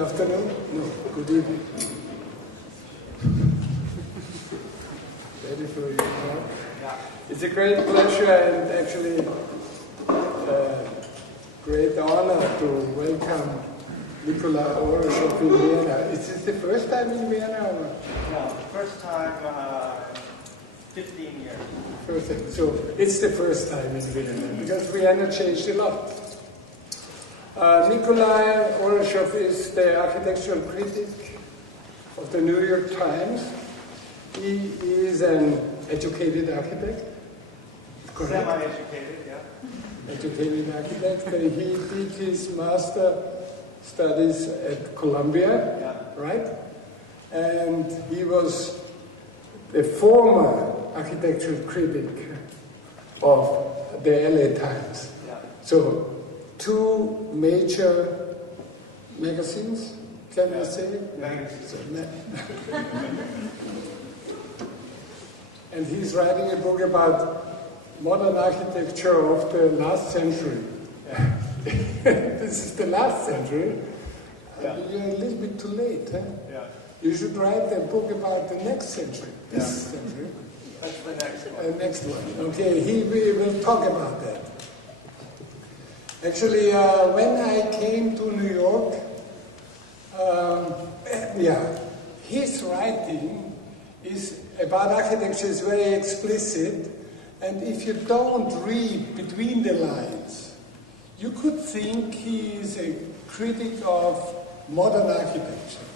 afternoon. No, good evening. Ready for your talk? Yeah. It's a great pleasure and actually great honor to welcome Nicolai Ouroussoff in Vienna. Is this the first time in Vienna? Or? No, first time 15 years. First time. So it's the first time in Vienna because Vienna changed a lot. Nicolai Ouroussoff is the architectural critic of the New York Times. He is an educated architect. Correct? Semi-educated, yeah. Educated architect. He did his master studies at Columbia, yeah. Right? And he was the former architectural critic of the LA Times. Yeah. So, two major magazines, can I say? Magazines. And he's writing a book about modern architecture of the last century. This is the last century. Yeah. You're a little bit too late, huh? Yeah. You should write a book about the next century. This century. That's the next one. The next one. Okay, we will talk about that. Actually, when I came to New York, his writing is about architecture is very explicit, and if you don't read between the lines, you could think he is a critic of modern architecture.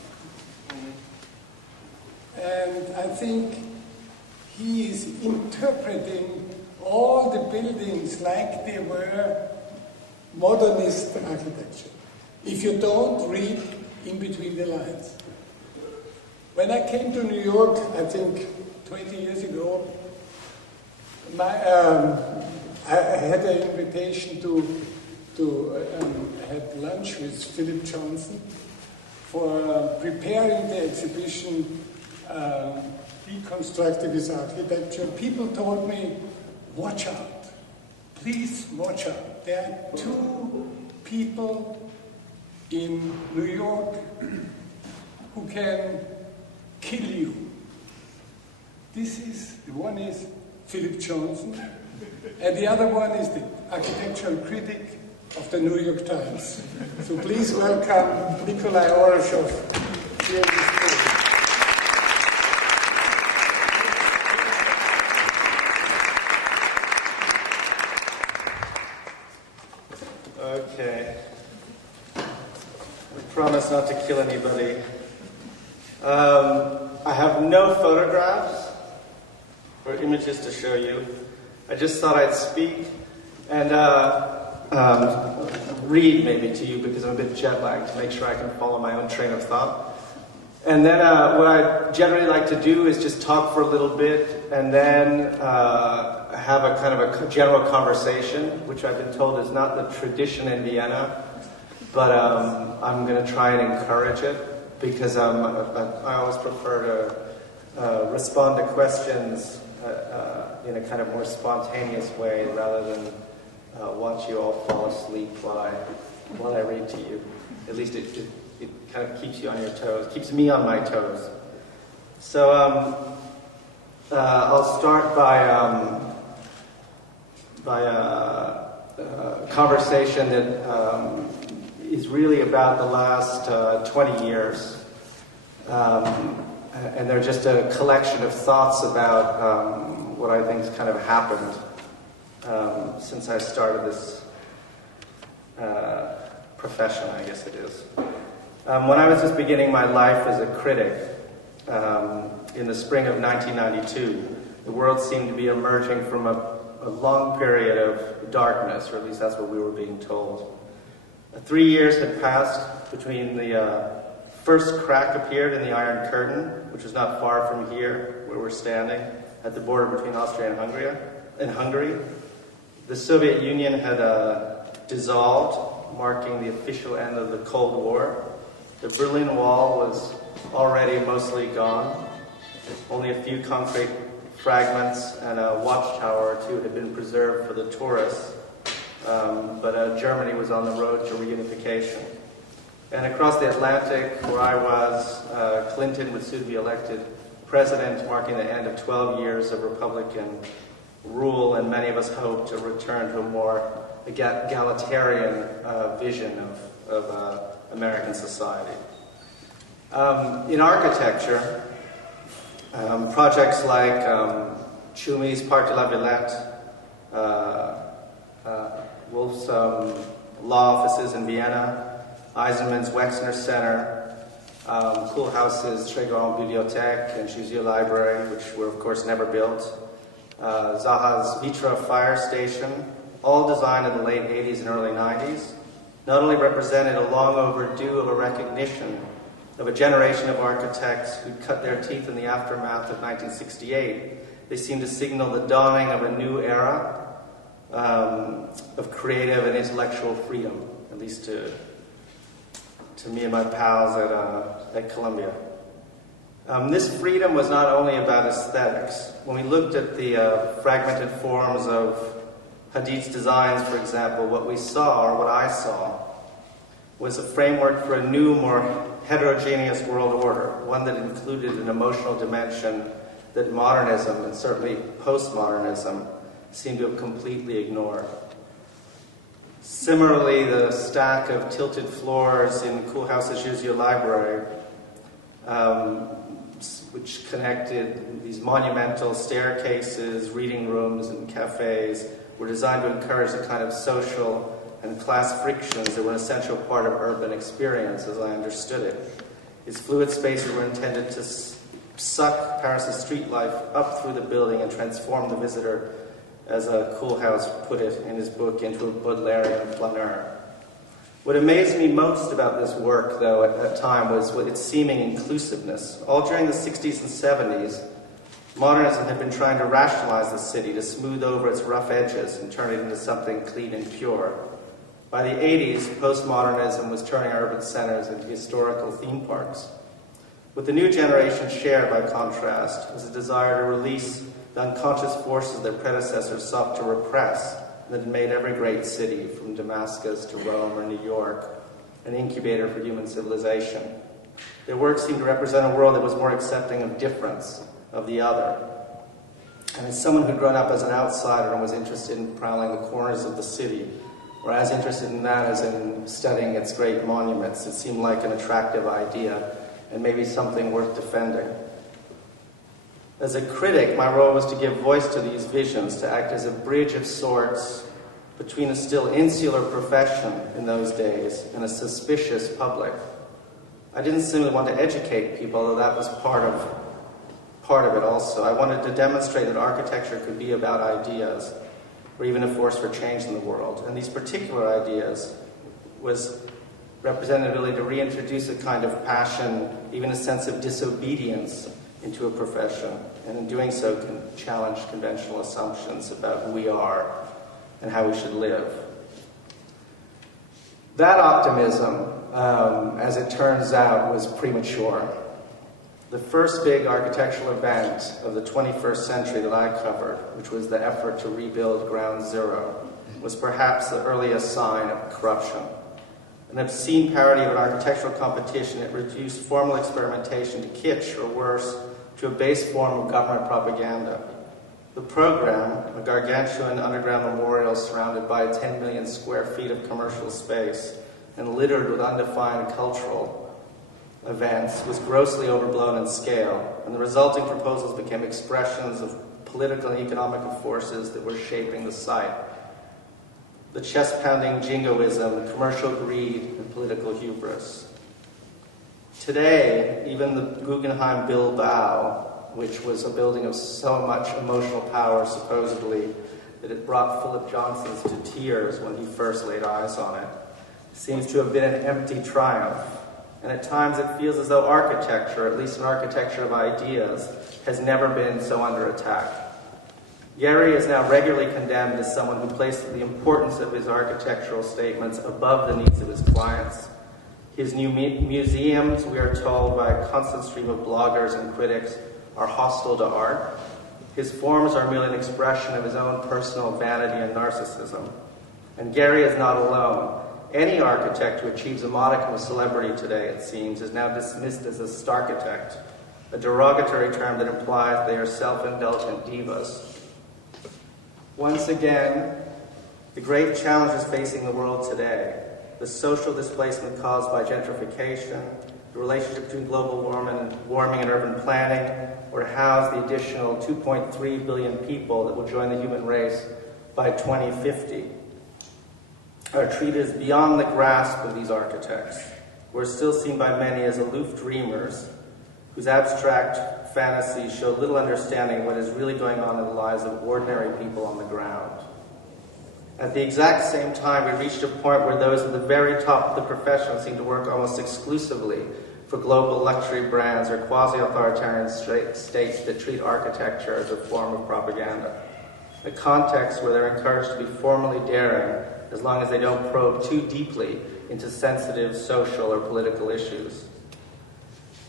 And I think he is interpreting all the buildings like they were modernist architecture. If you don't read in between the lines. When I came to New York, I think 20 years ago, I had an invitation to have lunch with Philip Johnson for preparing the exhibition Deconstructivist Architecture. People told me, watch out, please watch out. There are two people in New York who can kill you. The one is Philip Johnson, and the other one is the architectural critic of the New York Times. So please welcome Nicolai Ouroussoff here in this place. Okay. We promise not to kill anybody. I have no photographs or images to show you. I just thought I'd speak and read maybe to you because I'm a bit jet lagged to make sure I can follow my own train of thought. And then what I generally like to do is just talk for a little bit and then have a kind of a general conversation, which I've been told is not the tradition in Vienna, but I'm going to try and encourage it because I always prefer to respond to questions in a kind of more spontaneous way rather than watch you all fall asleep while I read to you. At least it kind of keeps you on your toes, keeps me on my toes. So I'll start by a conversation that is really about the last 20 years. And they're just a collection of thoughts about what I think has kind of happened since I started this profession, I guess it is. When I was just beginning my life as a critic, in the spring of 1992, the world seemed to be emerging from a long period of darkness, or at least that's what we were being told. 3 years had passed between the first crack appeared in the Iron Curtain, which was not far from here, where we're standing, at the border between Austria and Hungary. The Soviet Union had dissolved, marking the official end of the Cold War. The Berlin Wall was already mostly gone. Only a few concrete fragments and a watchtower or two had been preserved for the tourists. But Germany was on the road to reunification. And across the Atlantic, where I was, Clinton would soon be elected president, marking the end of 12 years of Republican rule, and many of us hope to return to a more egalitarian vision of American society. In architecture, projects like Chumi's Parc de la Villette, Wolf's law offices in Vienna, Eisenman's Wexner Center, Koolhaas's Très Grande Bibliothèque and Jussieu Library, which were of course never built, Zaha's Vitra Fire Station, all designed in the late 80s and early 90s, not only represented a long overdue of a recognition of a generation of architects who'd cut their teeth in the aftermath of 1968, they seem to signal the dawning of a new era of creative and intellectual freedom, at least to me and my pals at Columbia. This freedom was not only about aesthetics. When we looked at the fragmented forms of Hadid's designs, for example, what we saw, or what I saw, was a framework for a new, more heterogeneous world order, one that included an emotional dimension that modernism, and certainly postmodernism, seemed to have completely ignored. Similarly, the stack of tilted floors in Koolhaas's Jussieu Library, which connected these monumental staircases, reading rooms, and cafes, were designed to encourage the kind of social and class frictions that were an essential part of urban experience, as I understood it. Its fluid spaces were intended to suck Paris's street life up through the building and transform the visitor, as Koolhaas put it in his book, into a Baudelarian flaneur. What amazed me most about this work, though, at that time was its seeming inclusiveness. All during the 60s and 70s, modernism had been trying to rationalize the city, to smooth over its rough edges and turn it into something clean and pure. By the 80s, postmodernism was turning urban centers into historical theme parks. What the new generation shared, by contrast, was a desire to release the unconscious forces their predecessors sought to repress, that had made every great city, from Damascus to Rome or New York, an incubator for human civilization. Their work seemed to represent a world that was more accepting of difference, of the other. And as someone who'd grown up as an outsider and was interested in prowling the corners of the city, or as interested in that as in studying its great monuments, it seemed like an attractive idea and maybe something worth defending. As a critic, my role was to give voice to these visions, to act as a bridge of sorts between a still insular profession in those days and a suspicious public. I didn't simply want to educate people, although that was part of it also. I wanted to demonstrate that architecture could be about ideas, or even a force for change in the world. And these particular ideas represented really to reintroduce a kind of passion, even a sense of disobedience into a profession, and in doing so can challenge conventional assumptions about who we are and how we should live. That optimism, as it turns out, was premature. The first big architectural event of the 21st century that I covered, which was the effort to rebuild Ground Zero, was perhaps the earliest sign of corruption. An obscene parody of an architectural competition, it reduced formal experimentation to kitsch, or worse, to a base form of government propaganda. The program, a gargantuan underground memorial surrounded by 10 million square feet of commercial space and littered with undefined cultural events, was grossly overblown in scale, and the resulting proposals became expressions of political and economic forces that were shaping the site. The chest-pounding jingoism, commercial greed, and political hubris. Today, even the Guggenheim Bilbao, which was a building of so much emotional power, supposedly, that it brought Philip Johnson's to tears when he first laid eyes on it, seems to have been an empty triumph. And at times it feels as though architecture, at least an architecture of ideas, has never been so under attack. Gehry is now regularly condemned as someone who placed the importance of his architectural statements above the needs of his clients. His new museums, we are told by a constant stream of bloggers and critics, are hostile to art. His forms are merely an expression of his own personal vanity and narcissism. And Gehry is not alone. Any architect who achieves a modicum of celebrity today, it seems, is now dismissed as a starchitect, a derogatory term that implies they are self-indulgent divas. Once again, the great challenges facing the world today, the social displacement caused by gentrification, the relationship between global warming and urban planning, or house the additional 2.3 billion people that will join the human race by 2050, are treated as beyond the grasp of these architects, who are still seen by many as aloof dreamers, whose abstract fantasies show little understanding of what is really going on in the lives of ordinary people on the ground. At the exact same time, we reached a point where those at the very top of the profession seem to work almost exclusively for global luxury brands or quasi-authoritarian states that treat architecture as a form of propaganda, a context where they're encouraged to be formally daring as long as they don't probe too deeply into sensitive social or political issues.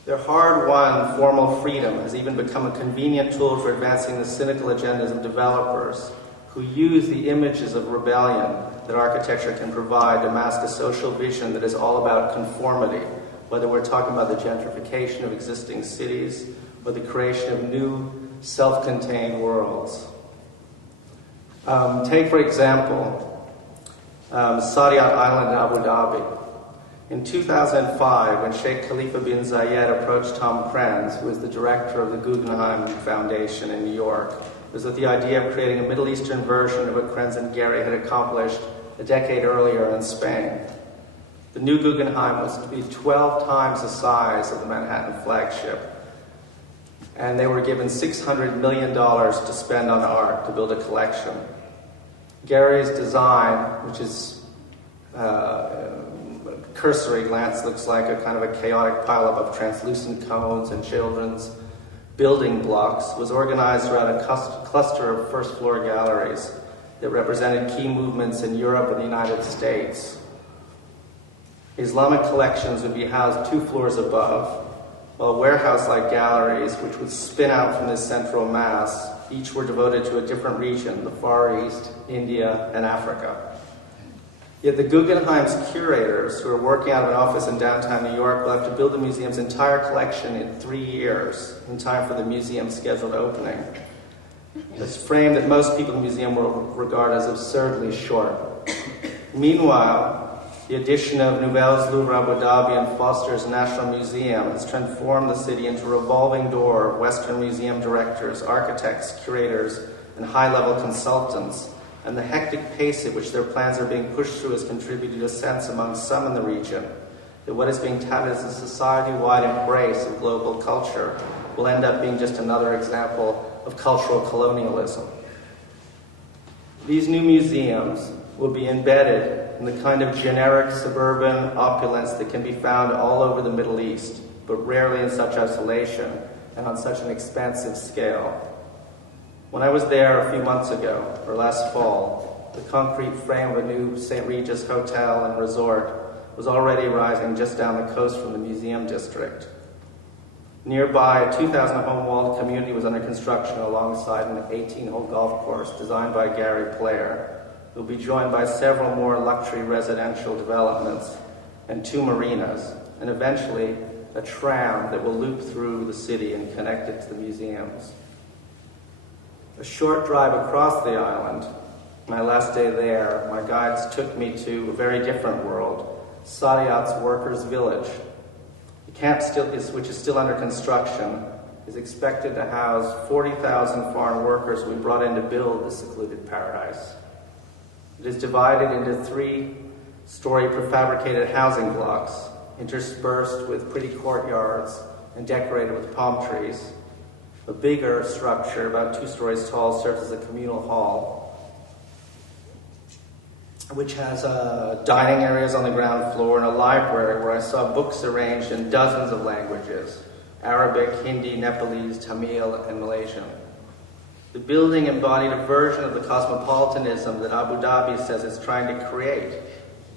Their hard-won formal freedom has even become a convenient tool for advancing the cynical agendas of developers who use the images of rebellion that architecture can provide to mask a social vision that is all about conformity, whether we're talking about the gentrification of existing cities or the creation of new self-contained worlds. Take, for example, Saadiyat Island in Abu Dhabi. In 2005, when Sheikh Khalifa bin Zayed approached Tom Krenz, who is the director of the Guggenheim Foundation in New York, it was with the idea of creating a Middle Eastern version of what Krenz and Gehry had accomplished a decade earlier in Spain. The new Guggenheim was to be 12 times the size of the Manhattan flagship, and they were given $600 million to spend on art to build a collection. Gehry's design, which is cursory glance looks like a kind of a chaotic pileup of translucent cones and children's building blocks, was organized around a cluster of first-floor galleries that represented key movements in Europe and the United States. Islamic collections would be housed 2 floors above, while warehouse-like galleries, which would spin out from this central mass, each were devoted to a different region, the Far East, India, and Africa. Yet the Guggenheim's curators, who are working out of an office in downtown New York, will have to build the museum's entire collection in 3 years, in time for the museum's scheduled opening. This frame that most people in the museum will regard as absurdly short. Meanwhile, the addition of Nouvel's Louvre Abu Dhabi and Foster's National Museum has transformed the city into a revolving door of Western museum directors, architects, curators, and high-level consultants, and the hectic pace at which their plans are being pushed through has contributed to a sense among some in the region that what is being touted as a society-wide embrace of global culture will end up being just another example of cultural colonialism. These new museums will be embedded in the kind of generic suburban opulence that can be found all over the Middle East, but rarely in such isolation and on such an expansive scale. When I was there a few months ago, or last fall, the concrete frame of a new St. Regis hotel and resort was already rising just down the coast from the museum district. Nearby, a 2,000-home walled community was under construction alongside an 18-hole golf course designed by Gary Player. It will be joined by several more luxury residential developments and 2 marinas, and eventually a tram that will loop through the city and connect it to the museums. A short drive across the island, my last day there, my guides took me to a very different world, Saadiyat's Workers' Village. The camp, which is still under construction, is expected to house 40,000 foreign workers we brought in to build this secluded paradise. It is divided into 3-story prefabricated housing blocks, interspersed with pretty courtyards and decorated with palm trees. A bigger structure, about 2 stories tall, serves as a communal hall, which has dining areas on the ground floor and a library where I saw books arranged in dozens of languages: Arabic, Hindi, Nepalese, Tamil, and Malaysian. The building embodied a version of the cosmopolitanism that Abu Dhabi says it's trying to create,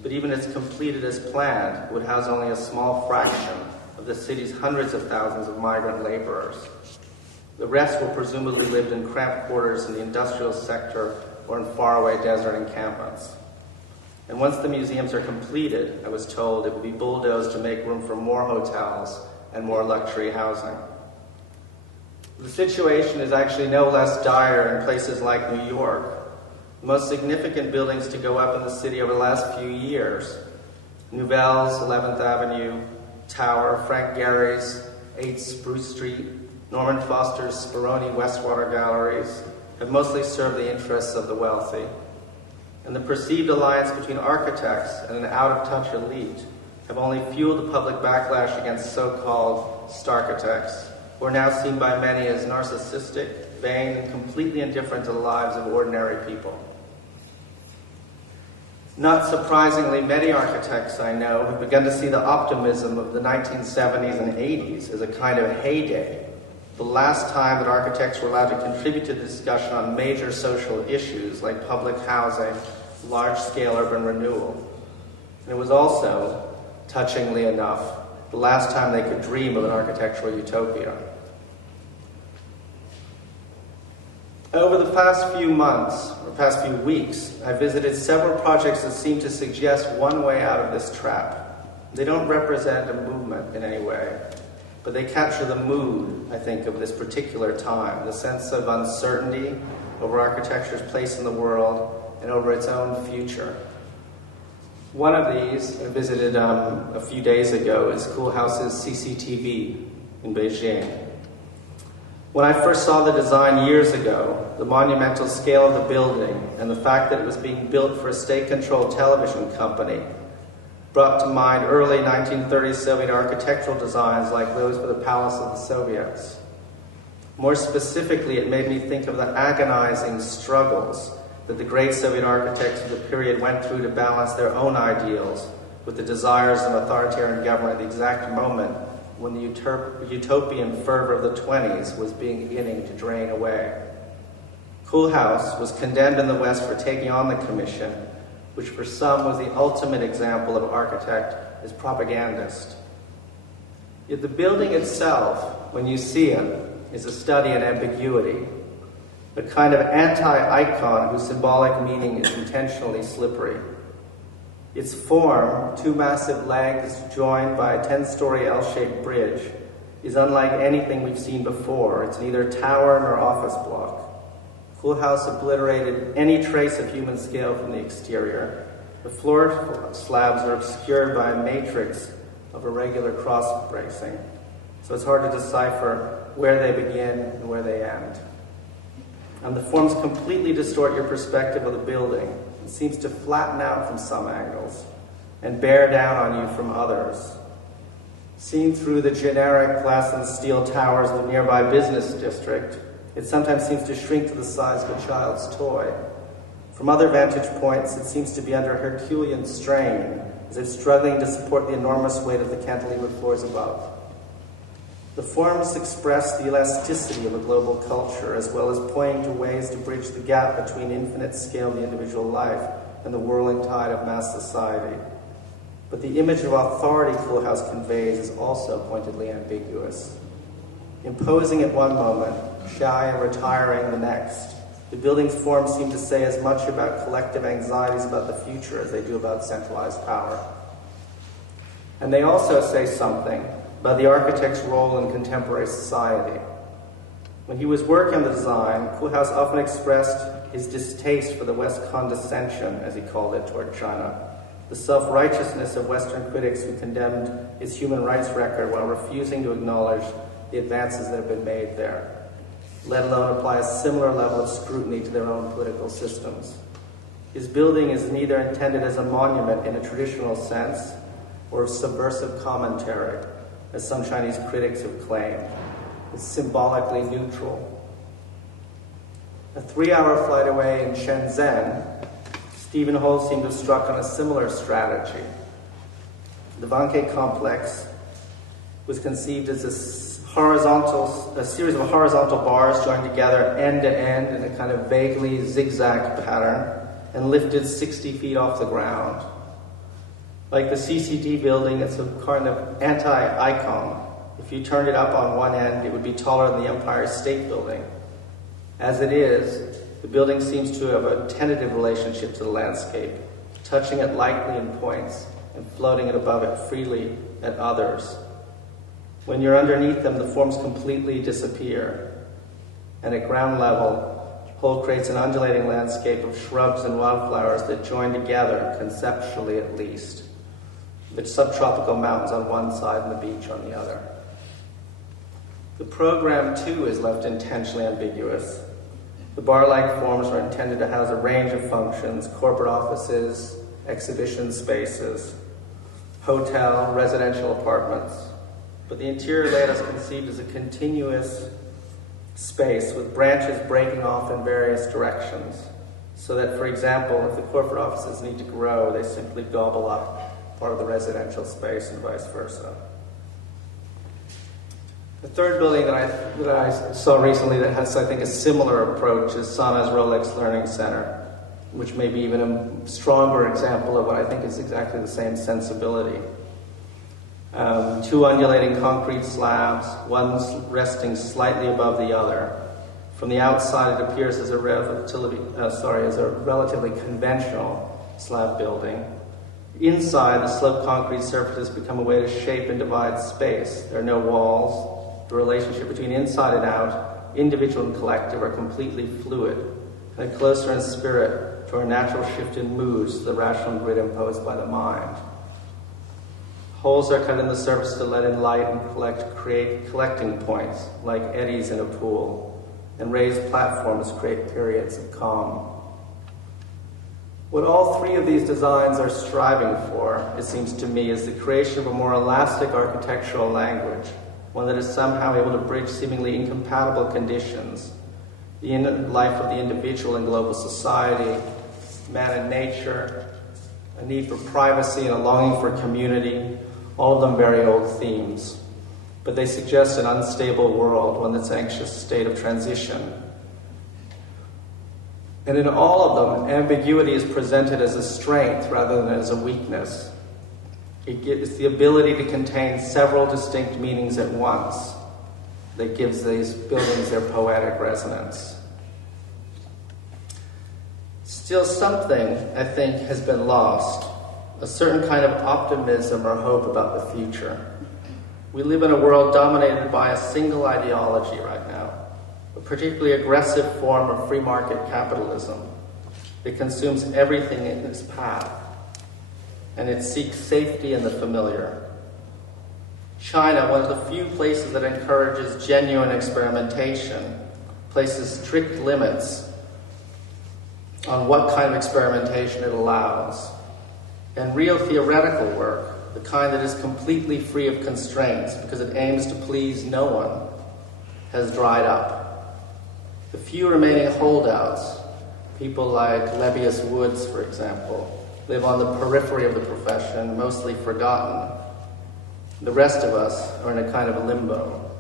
but even if it's completed as planned, would house only a small fraction of the city's hundreds of thousands of migrant laborers. The rest will presumably live in cramped quarters in the industrial sector or in faraway desert encampments. And once the museums are completed, I was told it will be bulldozed to make room for more hotels and more luxury housing. The situation is actually no less dire in places like New York. The most significant buildings to go up in the city over the last few years, Nouvelle's 11th Avenue Tower, Frank Gehry's 8th Spruce Street, Norman Foster's Speroni Westwater Galleries, have mostly served the interests of the wealthy. And the perceived alliance between architects and an out-of-touch elite have only fueled the public backlash against so-called starchitects, who are now seen by many as narcissistic, vain, and completely indifferent to the lives of ordinary people. Not surprisingly, many architects I know have begun to see the optimism of the 1970s and 80s as a kind of heyday, the last time that architects were allowed to contribute to the discussion on major social issues like public housing, large-scale urban renewal. And it was also, touchingly enough, the last time they could dream of an architectural utopia. Over the past few months, or past few weeks, I visited several projects that seem to suggest one way out of this trap. They don't represent a movement in any way, but they capture the mood, I think, of this particular time, the sense of uncertainty over architecture's place in the world and over its own future. One of these I visited a few days ago is Koolhaus's CCTV in Beijing. When I first saw the design years ago, the monumental scale of the building and the fact that it was being built for a state-controlled television company brought to mind early 1930s Soviet architectural designs like those for the Palace of the Soviets. More specifically, it made me think of the agonizing struggles that the great Soviet architects of the period went through to balance their own ideals with the desires of authoritarian government at the exact moment when the utopian fervor of the 20s was beginning to drain away. Koolhaus was condemned in the West for taking on the commission, which for some was the ultimate example of architect as propagandist. Yet the building itself, when you see it, is a study in ambiguity, a kind of anti-icon whose symbolic meaning is intentionally slippery. Its form, two massive legs joined by a 10-story L-shaped bridge, is unlike anything we've seen before. It's neither tower nor office block. Koolhaus obliterated any trace of human scale from the exterior. The floor slabs are obscured by a matrix of irregular cross bracing, so it's hard to decipher where they begin and where they end. And the forms completely distort your perspective of the building. It seems to flatten out from some angles and bear down on you from others. Seen through the generic glass and steel towers of the nearby business district, it sometimes seems to shrink to the size of a child's toy. From other vantage points, it seems to be under Herculean strain, as if struggling to support the enormous weight of the cantilevered floors above. The forms express the elasticity of a global culture, as well as pointing to ways to bridge the gap between infinite scale of the individual life and the whirling tide of mass society. But the image of authority Koolhaus conveys is also pointedly ambiguous. Imposing at one moment, shy and retiring the next, the building's forms seem to say as much about collective anxieties about the future as they do about centralized power. And they also say something about the architect's role in contemporary society. When he was working on the design, Koolhaus often expressed his distaste for the West's condescension, as he called it, toward China, the self-righteousness of Western critics who condemned its human rights record while refusing to acknowledge the advances that have been made there, let alone apply a similar level of scrutiny to their own political systems. His building is neither intended as a monument in a traditional sense or a subversive commentary, as some Chinese critics have claimed. It's symbolically neutral. A 3-hour flight away in Shenzhen, Stephen Holt seemed to have struck on a similar strategy. The Vanke complex was conceived as a series of horizontal bars joined together end to end in a kind of vaguely zigzag pattern and lifted 60 feet off the ground. Like the CCD building, it's a kind of anti-icon. If you turned it up on one end, it would be taller than the Empire State Building. As it is, the building seems to have a tentative relationship to the landscape, touching it lightly in points and floating it above it freely at others. When you're underneath them, the forms completely disappear. And at ground level, Whole creates an undulating landscape of shrubs and wildflowers that join together, conceptually at least, with subtropical mountains on one side and the beach on the other. The program, too, is left intentionally ambiguous. The bar-like forms are intended to house a range of functions: corporate offices, exhibition spaces, hotel, residential apartments. But the interior layout is conceived as a continuous space with branches breaking off in various directions, so that, for example, if the corporate offices need to grow, they simply gobble up part of the residential space and vice versa. The third building that I saw recently that has, I think, a similar approach is Sana's Rolex Learning Center, which may be even a stronger example of what I think is exactly the same sensibility. Two undulating concrete slabs, one resting slightly above the other. From the outside, it appears as a relatively conventional slab building. Inside, the sloped concrete surfaces become a way to shape and divide space. There are no walls. The relationship between inside and out, individual and collective, are completely fluid, and closer in spirit to our natural shift in moods to the rational grid imposed by the mind. Holes are cut in the surface to let in light and create collecting points, like eddies in a pool, and raised platforms create periods of calm. What all three of these designs are striving for, it seems to me, is the creation of a more elastic architectural language, one that is somehow able to bridge seemingly incompatible conditions: the inner life of the individual in global society, man and nature, a need for privacy and a longing for community, all of them very old themes. But they suggest an unstable world, one that's anxious state of transition. And in all of them, ambiguity is presented as a strength rather than as a weakness. It's the ability to contain several distinct meanings at once that gives these buildings their poetic resonance. Still, something, I think, has been lost, a certain kind of optimism or hope about the future. We live in a world dominated by a single ideology right now, a particularly aggressive form of free market capitalism. It consumes everything in its path, and it seeks safety in the familiar. China, one of the few places that encourages genuine experimentation, places strict limits on what kind of experimentation it allows. And real theoretical work, the kind that is completely free of constraints because it aims to please no one, has dried up. The few remaining holdouts, people like Lebbeus Woods, for example, live on the periphery of the profession, mostly forgotten. The rest of us are in a kind of limbo.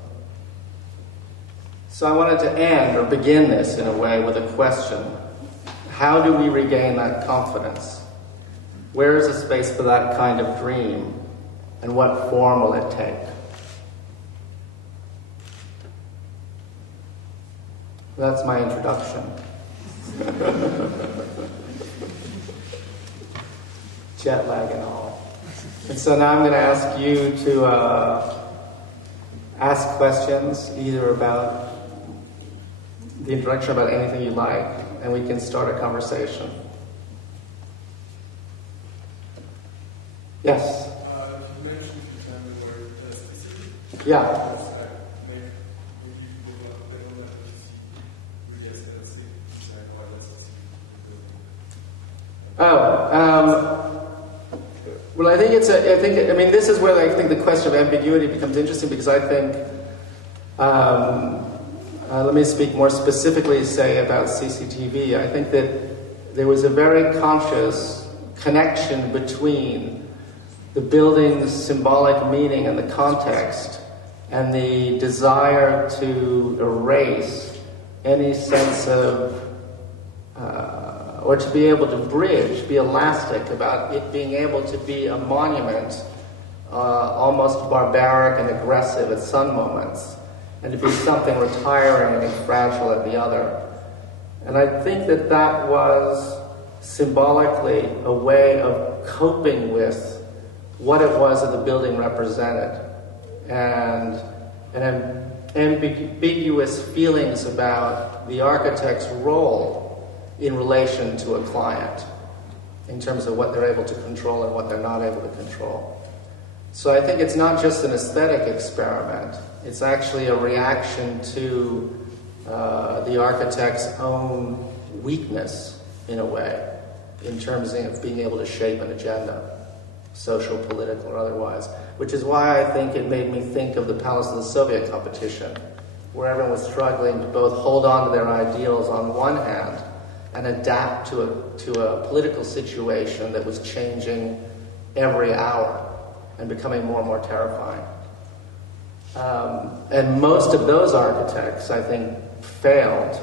So I wanted to end or begin this in a way with a question. How do we regain that confidence? Where is a space for that kind of dream? And what form will it take? That's my introduction. Jet lag and all. And so now I'm going to ask you to ask questions, either about the introduction, about anything you like, and we can start a conversation. Yes? You mentioned the word specific. Yeah. Well, I mean, this is where I think the question of ambiguity becomes interesting, because I think, let me speak more specifically, say, about CCTV. I think that there was a very conscious connection between the building's symbolic meaning and the context and the desire to erase any sense of or to be able to bridge, be elastic about it being able to be a monument, almost barbaric and aggressive at some moments, and to be something retiring and fragile at the other. And I think that that was symbolically a way of coping with what it was that the building represented, and ambiguous feelings about the architect's role in relation to a client, in terms of what they're able to control and what they're not able to control. So I think it's not just an aesthetic experiment, it's actually a reaction to the architect's own weakness, in a way, in terms of being able to shape an agenda, social, political, or otherwise. Which is why I think it made me think of the Palace of the Soviet competition, where everyone was struggling to both hold on to their ideals on one hand and adapt to a political situation that was changing every hour and becoming more and more terrifying. And most of those architects, I think, failed.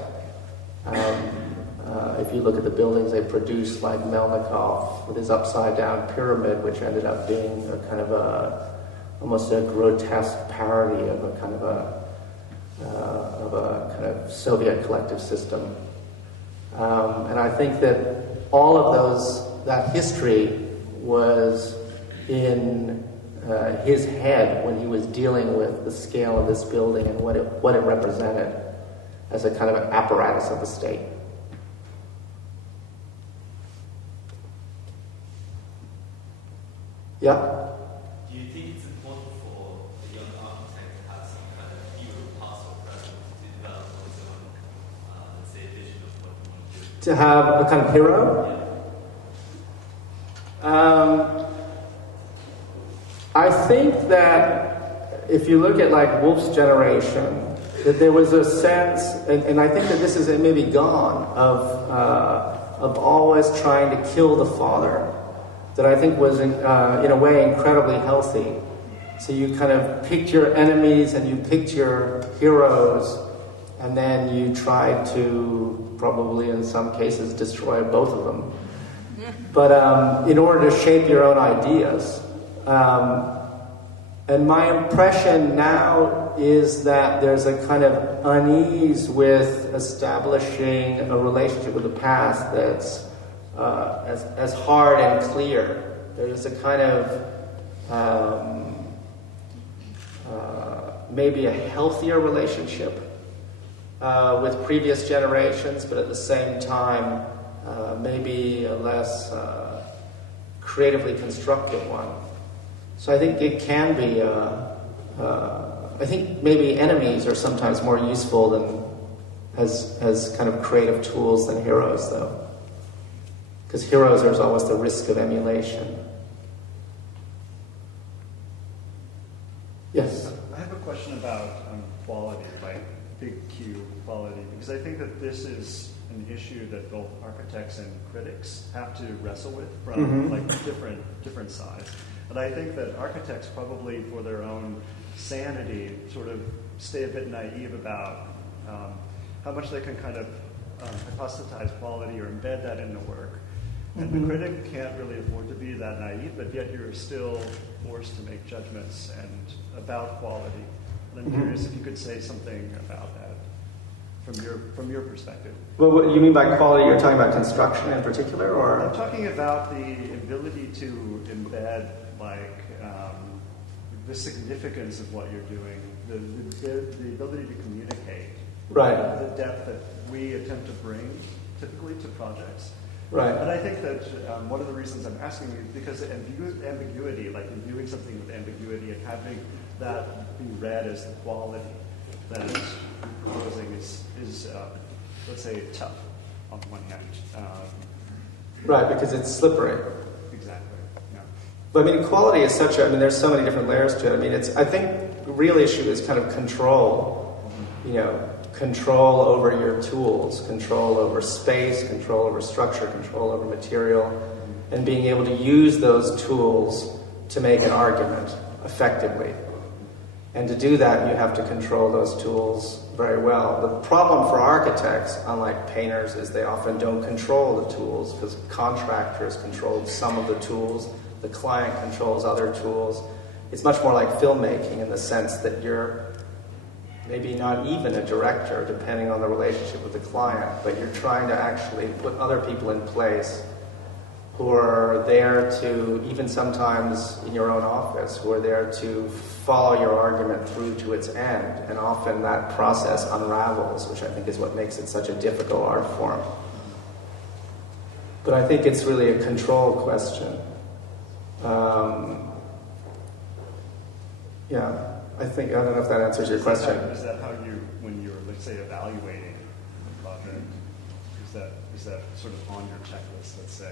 If you look at the buildings they produced, like Melnikov with his upside-down pyramid, which ended up being a kind of almost a grotesque parody of a kind of Soviet collective system. And I think that all of that history was in his head when he was dealing with the scale of this building and what it represented as a kind of an apparatus of the state. Yeah? Do you think it's important for a young architect to have some kind of view of past or present to develop his own, let's say, vision of what he wants to do? To have a kind of hero? I think that if you look at like Wolf's generation, that there was a sense, and I think that this is maybe gone, of always trying to kill the father, that I think was in a way incredibly healthy. So you kind of picked your enemies and you picked your heroes, and then you tried to probably in some cases destroy both of them. But in order to shape your own ideas. And my impression now is that there's a kind of unease with establishing a relationship with the past that's as hard and clear. There's a kind of maybe a healthier relationship with previous generations, but at the same time maybe a less creatively constructive one. So I think it can be, I think maybe enemies are sometimes more useful than as kind of creative tools than heroes, though. Because heroes, there's always the risk of emulation. Yes? I have a question about quality, like big Q quality, because I think that this is an issue that both architects and critics have to wrestle with from like different sides. And I think that architects probably, for their own sanity, sort of stay a bit naive about how much they can kind of hypothesize quality or embed that in the work. And the critic can't really afford to be that naive, but yet you're still forced to make judgments about quality. And I'm curious if you could say something about that from your perspective. Well, what you mean by quality? You're talking about construction in particular, or? I'm talking about the ability to embed, like, the significance of what you're doing, the ability to communicate, right? The depth that we attempt to bring typically to projects. Right. And I think that one of the reasons I'm asking you is because ambiguity, like imbuing something with ambiguity and having that be read as the quality that you're proposing is let's say, tough on one hand. Right, because it's slippery. Exactly. Yeah. But I mean, quality is such a, I mean, there's so many different layers to it. I mean, I think the real issue is kind of control, control over your tools, control over space, control over structure, control over material, and being able to use those tools to make an argument effectively. And to do that, you have to control those tools very well. The problem for architects, unlike painters, is they often don't control the tools because contractors control some of the tools, the client controls other tools. It's much more like filmmaking in the sense that you're maybe not even a director, depending on the relationship with the client, but you're trying to actually put other people in place who are there to, even sometimes in your own office, who are there to follow your argument through to its end. And often that process unravels, which I think is what makes it such a difficult art form. But I think it's really a control question. I don't know if that answers your question. Is that how you, when you're, let's say, evaluating the project, is that sort of on your checklist, let's say?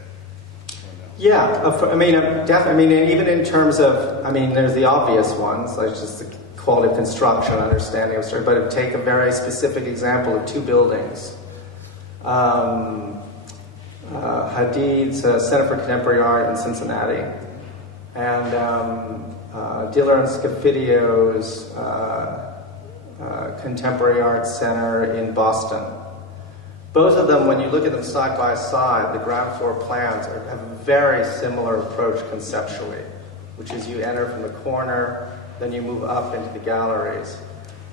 Definitely. Even in terms of, there's the obvious ones, like just the quality of construction, understanding of story, but take a very specific example of two buildings. Hadid's Center for Contemporary Art in Cincinnati, and Diller and Scafidio's Contemporary Art Center in Boston. Both of them, when you look at them side by side, the ground floor plans have a very similar approach conceptually, which is you enter from the corner, then you move up into the galleries.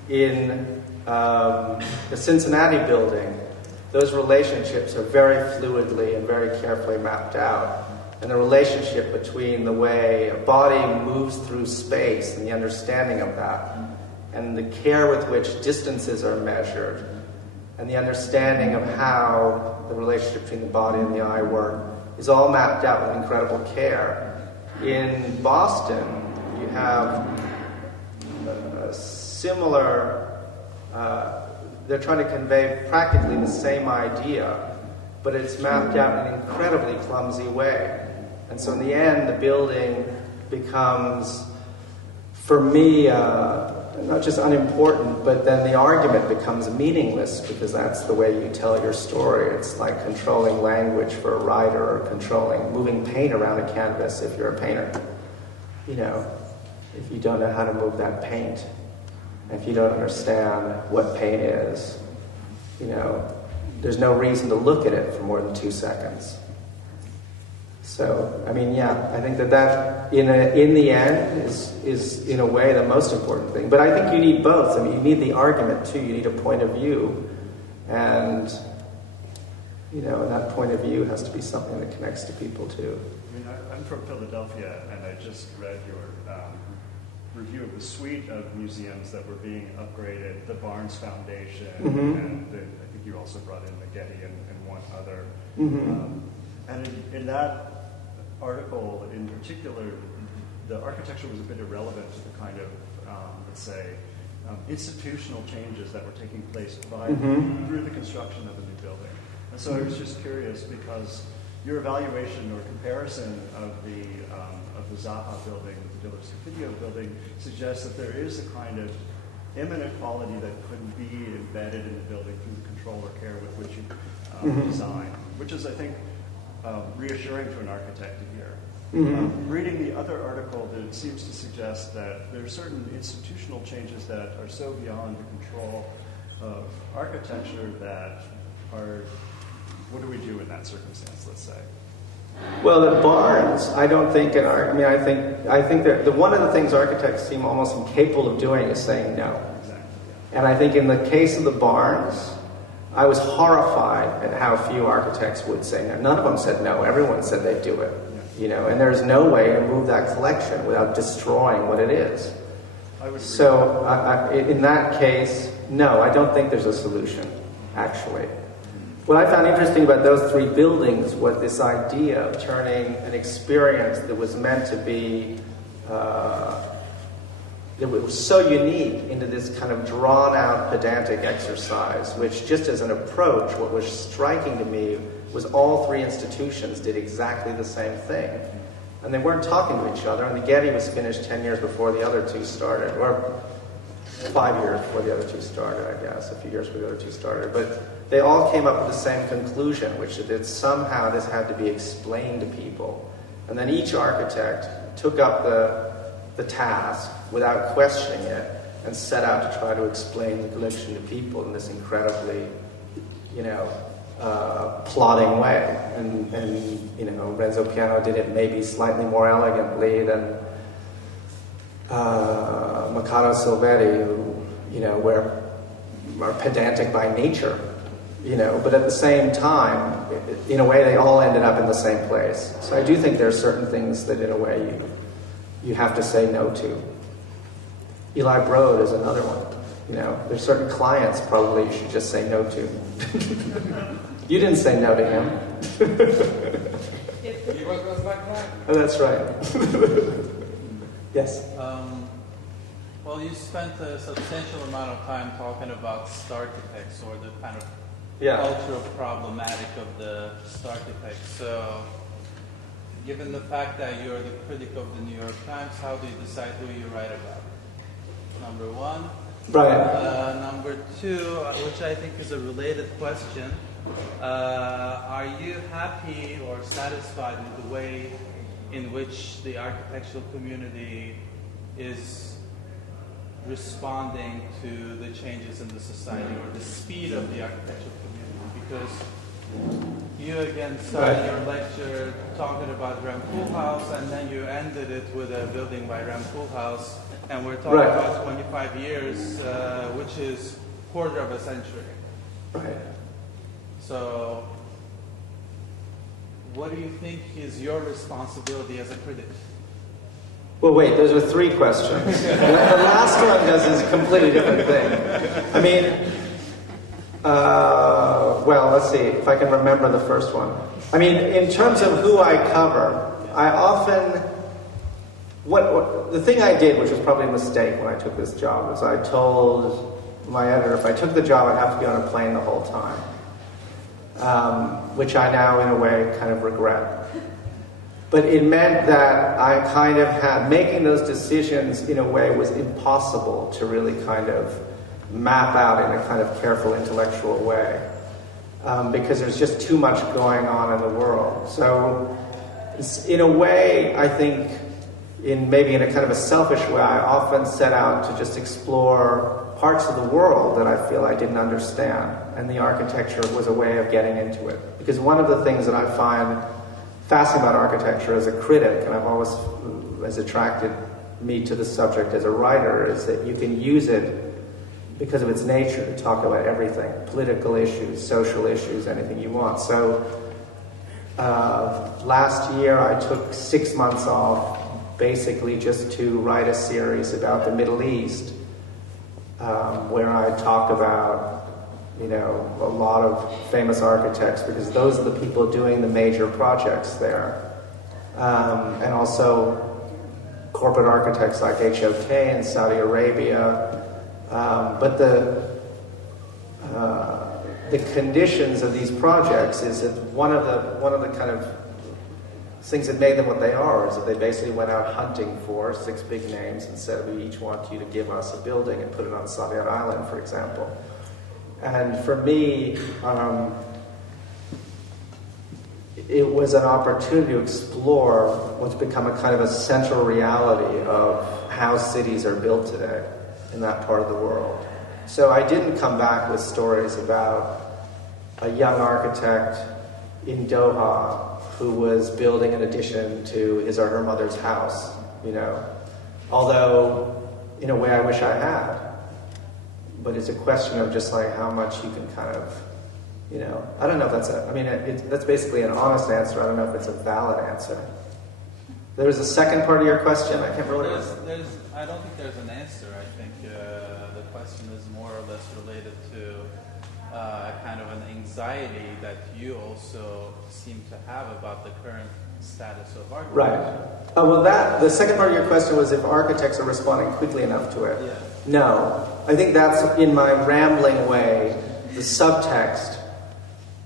In the Cincinnati building, those relationships are very fluidly and very carefully mapped out. And the relationship between the way a body moves through space and the understanding of that, and the care with which distances are measured, and the understanding of how the relationship between the body and the eye work is all mapped out with incredible care. In Boston, you have a similar, they're trying to convey practically the same idea, but it's mapped out in an incredibly clumsy way. And so in the end, the building becomes, for me, not just unimportant, but then the argument becomes meaningless because that's the way you tell your story. It's like controlling language for a writer or moving paint around a canvas if you're a painter. If you don't know how to move that paint, if you don't understand what paint is, there's no reason to look at it for more than 2 seconds. So, I think that in the end is in a way the most important thing. But I think you need both. You need the argument too. You need a point of view, and that point of view has to be something that connects to people too. I'm from Philadelphia, and I just read your review of the suite of museums that were being upgraded, the Barnes Foundation, and I think you also brought in the Getty and one other. And in that article in particular, the architecture was a bit irrelevant to the kind of, institutional changes that were taking place through the construction of a new building. And so I was just curious because your evaluation or comparison of the Zaha building with the Diller Scofidio building suggests that there is a kind of imminent quality that could be embedded in the building through the control or care with which you design, which is, I think, reassuring to an architect to hear. Reading the other article, it seems to suggest that there are certain institutional changes that are so beyond the control of architecture that are, what do we do in that circumstance, let's say? Well, the Barnes, I don't think I think that one of the things architects seem almost incapable of doing is saying no. Exactly. Yeah. And I think in the case of the Barnes, I was horrified at how few architects would say no. None of them said no. Everyone said they'd do it. Yeah. And there's no way to move that collection without destroying what it is. So in that case, no, I don't think there's a solution, actually. What I found interesting about those three buildings was this idea of turning an experience that was meant to be, that was so unique into this kind of drawn-out pedantic exercise, which just as an approach, what was striking to me was all three institutions did exactly the same thing. And they weren't talking to each other, and the Getty was finished 10 years before the other two started, or 5 years before the other two started, I guess, a few years before the other two started. But they all came up with the same conclusion, which is that somehow this had to be explained to people. And then each architect took up the task without questioning it and set out to try to explain the collection to people in this incredibly, plotting way. And Renzo Piano did it maybe slightly more elegantly than Macario Silvetti, who we're are pedantic by nature, but at the same time, in a way, they all ended up in the same place. So I do think there are certain things that, in a way, you have to say no to. Eli Broad is another one. There's certain clients probably you should just say no to. You didn't say no to him. He was my client. Oh, that's right. Yes? Well, you spent a substantial amount of time talking about Startiplex, or the kind of cultural problematic of the Startiplex. So, given the fact that you're the critic of the New York Times, how do you decide who you write about? Number one. Right. Number two, which I think is a related question, are you happy or satisfied with the way in which the architectural community is responding to the changes in the society, or the speed of the architectural community? Because you again started your lecture talking about Rem Koolhaas, and then you ended it with a building by Rem Koolhaas, and we're talking about 25 years, which is quarter of a century. Right. So, what do you think is your responsibility as a critic? Well, wait, those are three questions. The last one does a completely different thing. I mean, well, let's see if I can remember the first one. I mean, in terms of who I cover, I often... the thing I did, which was probably a mistake when I took this job, was I told my editor if I took the job, I'd have to be on a plane the whole time, which I now, in a way, kind of regret. But it meant that I kind of had, making those decisions in a way was impossible to really kind of map out in a kind of careful intellectual way, because there's just too much going on in the world. So in a way, I think, maybe in a kind of a selfish way, I often set out to just explore parts of the world that I feel I didn't understand, and the architecture was a way of getting into it. Because one of the things that I find fascinating about architecture as a critic, and I've always has attracted me to the subject as a writer, is that you can use it because of its nature to talk about everything: political issues, social issues, anything you want. So last year I took 6 months off, basically just to write a series about the Middle East, where I talk about a lot of famous architects, because those are the people doing the major projects there. And also corporate architects like HOK in Saudi Arabia. But the conditions of these projects is that one of the kind of things that made them what they are is that they basically went out hunting for 6 big names and said, we each want you to give us a building and put it on Saviat Island, for example. And for me, it was an opportunity to explore what's become a kind of a central reality of how cities are built today in that part of the world. So I didn't come back with stories about a young architect in Doha who was building an addition to his or her mother's house, although in a way I wish I had. But it's a question of just like how much you can kind of, I don't know if that's that's basically an honest answer. I don't know if it's a valid answer. There was a second part of your question. I can't remember what it was. I don't think there's an answer. I think the question is more or less related to kind of an anxiety that you also seem to have about the current status of architecture. Right. Well, the second part of your question was if architects are responding quickly enough to it. Yeah. No. I think that's, in my rambling way, the subtext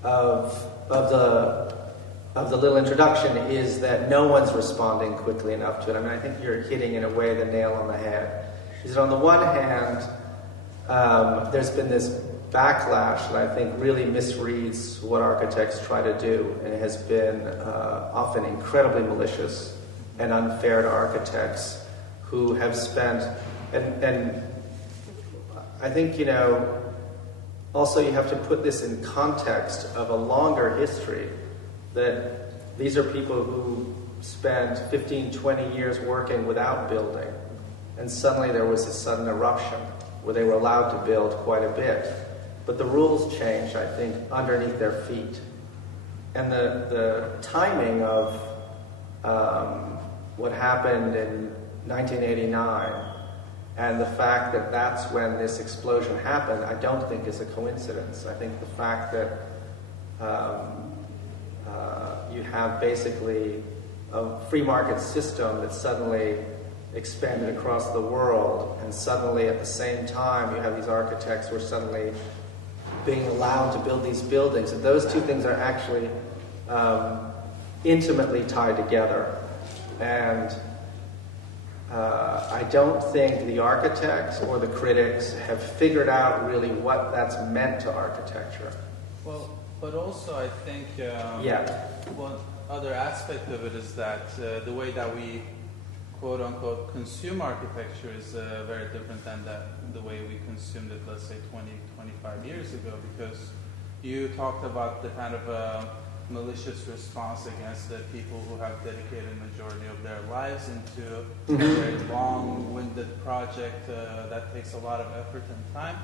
of the little introduction is that no one's responding quickly enough to it. I mean, I think you're hitting, in a way, the nail on the head. Is that on the one hand, there's been this backlash that I think really misreads what architects try to do, and it has been often incredibly malicious and unfair to architects who have spent, and I think, also you have to put this in context of a longer history, that these are people who spent 15, 20 years working without building, and suddenly there was a sudden eruption where they were allowed to build quite a bit. But the rules changed, I think, underneath their feet. And the timing of what happened in 1989 and the fact that that's when this explosion happened, I don't think is a coincidence. I think the fact that you have basically a free market system that suddenly expanded across the world, and suddenly at the same time you have these architects who are suddenly being allowed to build these buildings, and those two things are actually intimately tied together. And I don't think the architects or the critics have figured out really what that's meant to architecture. Well, but also I think one other aspect of it is that the way that we quote-unquote consume architecture is very different than the way we consumed it, let's say 20, 25 years ago, because you talked about the kind of malicious response against the people who have dedicated majority of their lives into a very long-winded project that takes a lot of effort and time,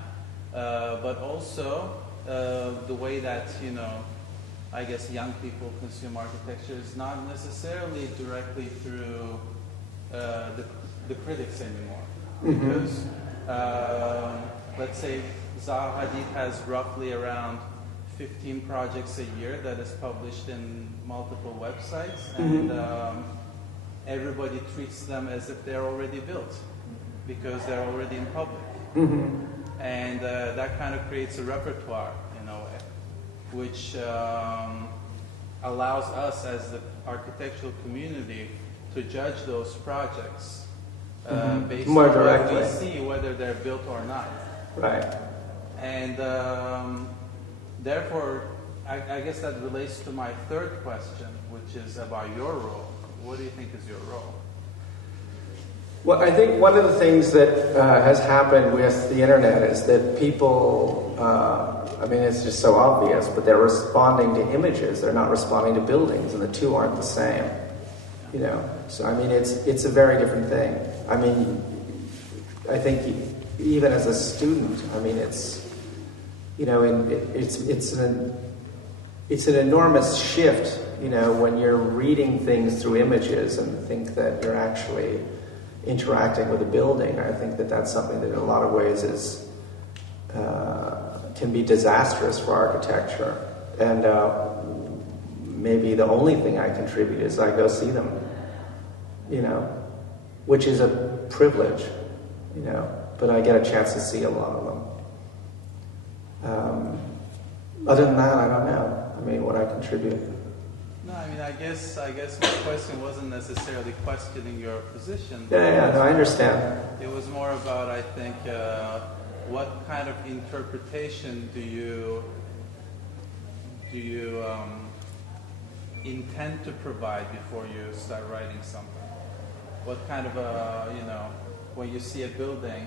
but also the way that, I guess young people consume architecture is not necessarily directly through the critics anymore. Because let's say Zaha Hadid has roughly around 15 projects a year that is published in multiple websites, and everybody treats them as if they're already built because they're already in public. And that kind of creates a repertoire in a way, which allows us as the architectural community to judge those projects based more on directly. what we see, whether they're built or not. Right. And therefore, I guess that relates to my third question, which is about your role. What do you think is your role? Well, I think one of the things that has happened with the internet is that people, it's just so obvious, but they're responding to images, they're not responding to buildings, and the two aren't the same. So it's a very different thing. I think even as a student, it's an enormous shift, when you're reading things through images and think that you're actually interacting with a building. I think that that's something that in a lot of ways is can be disastrous for architecture. And maybe the only thing I contribute is I go see them, which is a privilege, but I get a chance to see a lot of them. Other than that, I don't know. What I contribute. No, I guess my question wasn't necessarily questioning your position. Yeah, I understand. It was more about, I think, what kind of interpretation do you intend to provide before you start writing something? What kind of when you see a building,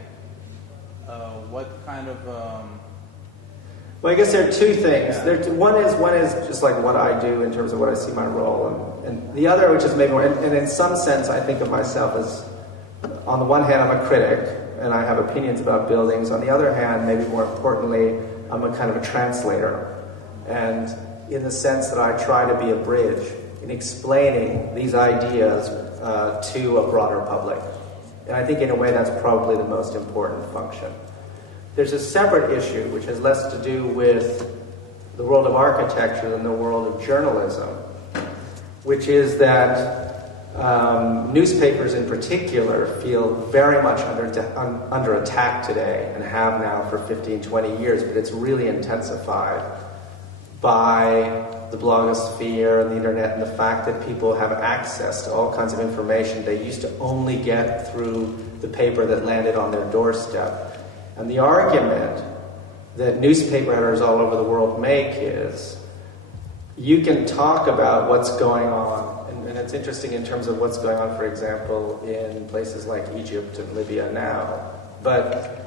what kind of Well, I guess there are two things. One is just like what I do in terms of what I see my role, and the other, which is maybe more, and in some sense I think of myself as, on the one hand, I'm a critic, and I have opinions about buildings. On the other hand, maybe more importantly, I'm a kind of a translator, and in the sense that I try to be a bridge in explaining these ideas to a broader public. And I think in a way that's probably the most important function. There's a separate issue which has less to do with the world of architecture than the world of journalism, which is that newspapers in particular feel very much under attack today, and have now for 15, 20 years, but it's really intensified by the blogosphere and the internet, and the fact that people have access to all kinds of information they used to only get through the paper that landed on their doorstep. And the argument that newspaper editors all over the world make is, you can talk about what's going on, and it's interesting in terms of what's going on, for example, in places like Egypt and Libya now, but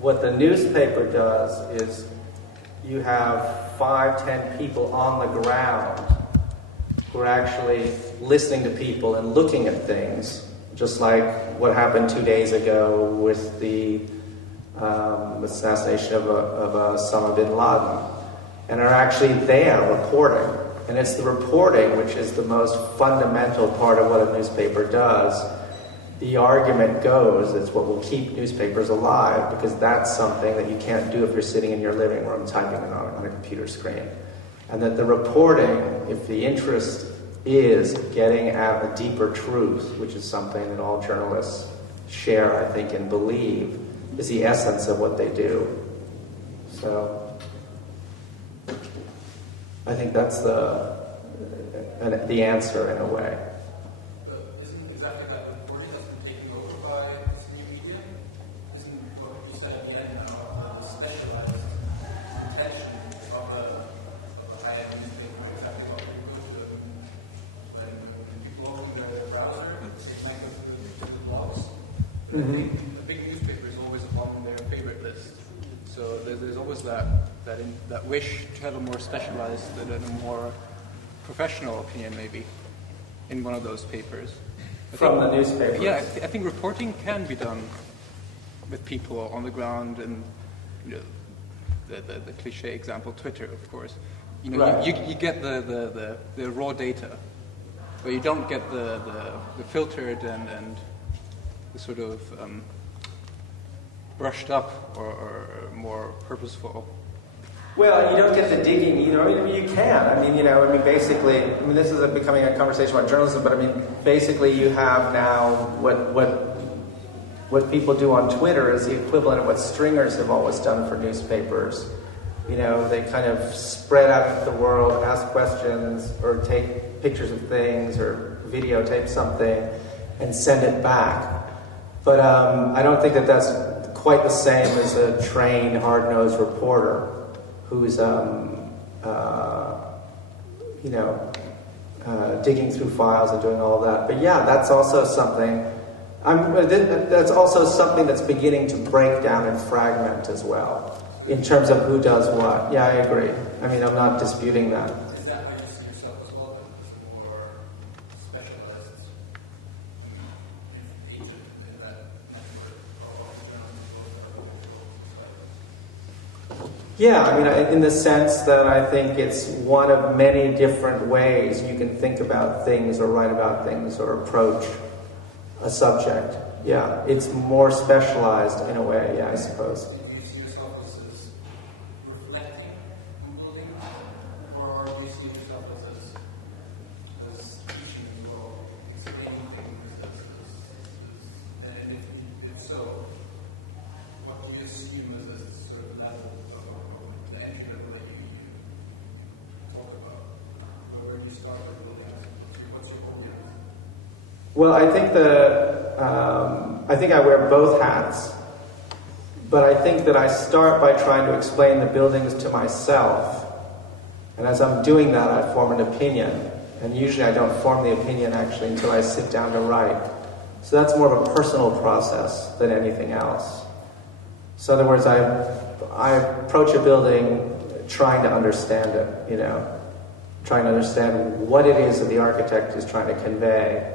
what the newspaper does is you have 5, 10 people on the ground who are actually listening to people and looking at things, just like what happened 2 days ago with the assassination of Osama bin Laden, and are actually there reporting. And it's the reporting which is the most fundamental part of what a newspaper does. The argument goes it's what will keep newspapers alive, because that's something that you can't do if you're sitting in your living room typing it on a computer screen. And that the reporting, if the interest is getting at a deeper truth, which is something that all journalists share, I think, and believe, is the essence of what they do. So I think that's the answer in a way. Isn't exactly that reporting has been taken over by this new media? Isn't what you said at the end now the specialized intention of a high-end newspaper exactly what we go to when people open their browser and they link up to the blogs? A big newspaper is always on their favorite list. So there's always that wish to have a more specialized and a more professional opinion, maybe, in one of those papers. From the newspapers. Yeah, I think reporting can be done with people on the ground, and the cliche example, Twitter, of course. Right. You get the raw data, but you don't get the filtered and the sort of brushed up or more purposeful. Well, you don't get the digging either. I mean, you can. Basically, this is becoming a conversation about journalism, but basically you have now what people do on Twitter is the equivalent of what stringers have always done for newspapers. They kind of spread out the world, ask questions, or take pictures of things, or videotape something, and send it back. But I don't think that that's quite the same as a trained, hard-nosed reporter who's digging through files and doing all of that. But yeah, that's also something. That's also something that's beginning to break down and fragment as well, in terms of who does what. Yeah, I agree. I'm not disputing that. Is that how you see yourself as well? As more specialized agent in that network? Yeah, in the sense that I think it's one of many different ways you can think about things or write about things or approach a subject. Yeah, it's more specialized in a way, yeah, I suppose. Do you see yourself as reflecting on building, or do you see yourself as teaching as well, explaining things, and if so, what do you assume as a sort of level of the entry level that you talk about? Where do you start with building? What's your audience? Well, I think I wear both hats, but I think that I start by trying to explain the buildings to myself, and as I'm doing that, I form an opinion, and usually I don't form the opinion actually until I sit down to write. So that's more of a personal process than anything else. So in other words, I approach a building trying to understand it, trying to understand what it is that the architect is trying to convey.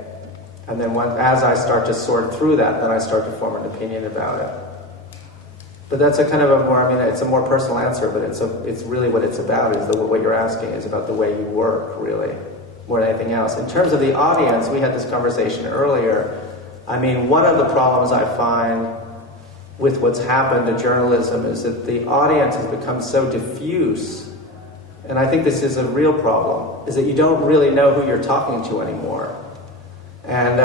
And then as I start to sort through that, then I start to form an opinion about it. But that's a kind of it's a more personal answer, but it's really what it's about, is what you're asking is about the way you work, really, more than anything else. In terms of the audience, we had this conversation earlier. One of the problems I find with what's happened to journalism is that the audience has become so diffuse, and I think this is a real problem, is that you don't really know who you're talking to anymore. And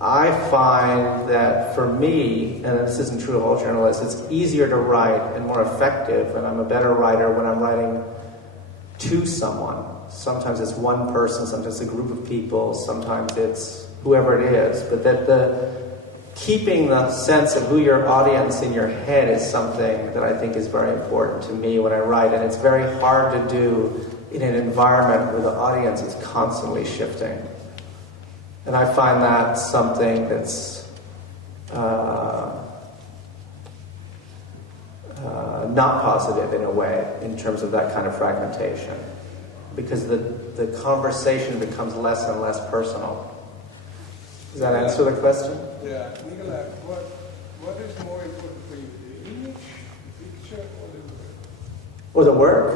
I find that for me, and this isn't true of all journalists, it's easier to write and more effective, and I'm a better writer when I'm writing to someone. Sometimes it's one person, sometimes it's a group of people, sometimes it's whoever it is. But that keeping the sense of who your audience in your head is something that I think is very important to me when I write, and it's very hard to do in an environment where the audience is constantly shifting. And I find that something that's not positive in a way, in terms of that kind of fragmentation, because the conversation becomes less and less personal. Does that answer the question? Yeah, Nicolai, What is more important for you, the image, the picture, or the word? Or the word?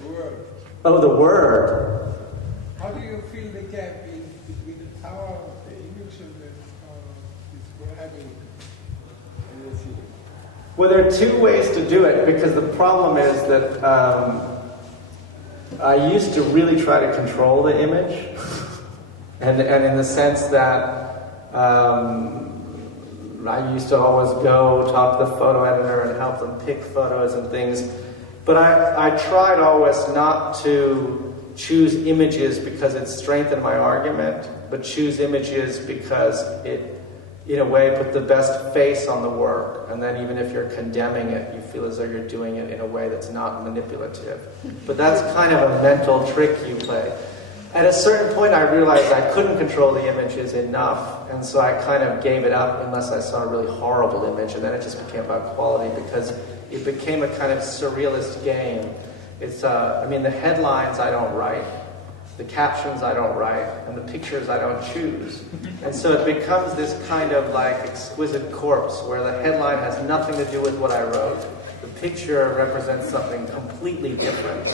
The word. Oh, the word. How do you feel the gap between the power of the image and the power of describing anything? Well, there are two ways to do it, because the problem is that I used to really try to control the image, and in the sense that I used to always go talk to the photo editor and help them pick photos and things, but I tried always not to choose images because it strengthened my argument, but choose images because it, in a way, put the best face on the work. And then even if you're condemning it, you feel as though you're doing it in a way that's not manipulative. But that's kind of a mental trick you play. At a certain point, I realized I couldn't control the images enough, and so I kind of gave it up unless I saw a really horrible image, and then it just became about quality because it became a kind of surrealist game. It's, I mean, the headlines I don't write, the captions I don't write, and the pictures I don't choose. And so it becomes this kind of like exquisite corpse where the headline has nothing to do with what I wrote. The picture represents something completely different.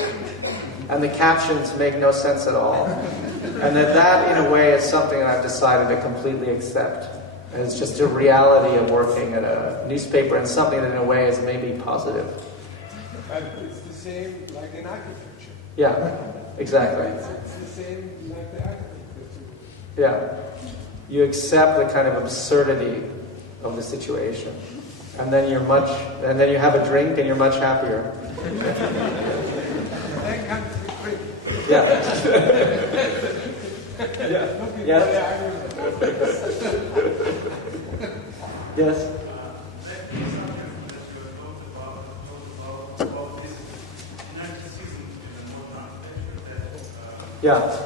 And the captions make no sense at all. And that in a way, is something that I've decided to completely accept. And it's just a reality of working at a newspaper, and something that in a way is maybe positive. But it's the same like in architecture. Yeah, exactly. It's the same like the architecture. Yeah. You accept the kind of absurdity of the situation. And then you have a drink and you're much happier. That comes to quick. Yeah. Looking Yeah. for the argument. Yes. Yeah.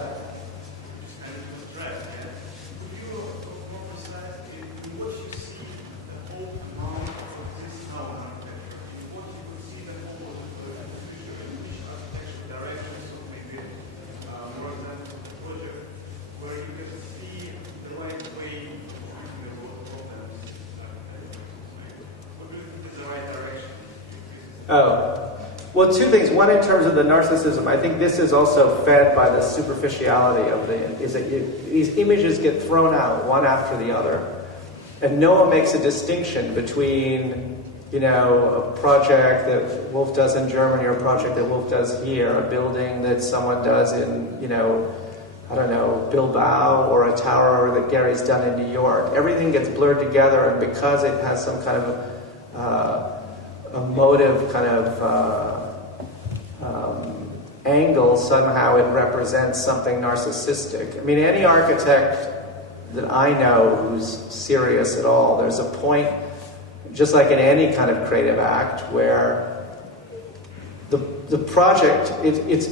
Oh, well, two things. One, in terms of the narcissism, I think this is also fed by the superficiality of is that these images get thrown out one after the other, and no one makes a distinction between, a project that Wolf does in Germany or a project that Wolf does here, a building that someone does in, Bilbao, or a tower that Gary's done in New York. Everything gets blurred together, and because it has some kind of emotive kind of angle, somehow it represents something narcissistic. I mean, any architect that I know who's serious at all, there's a point, just like in any kind of creative act, where the project, it's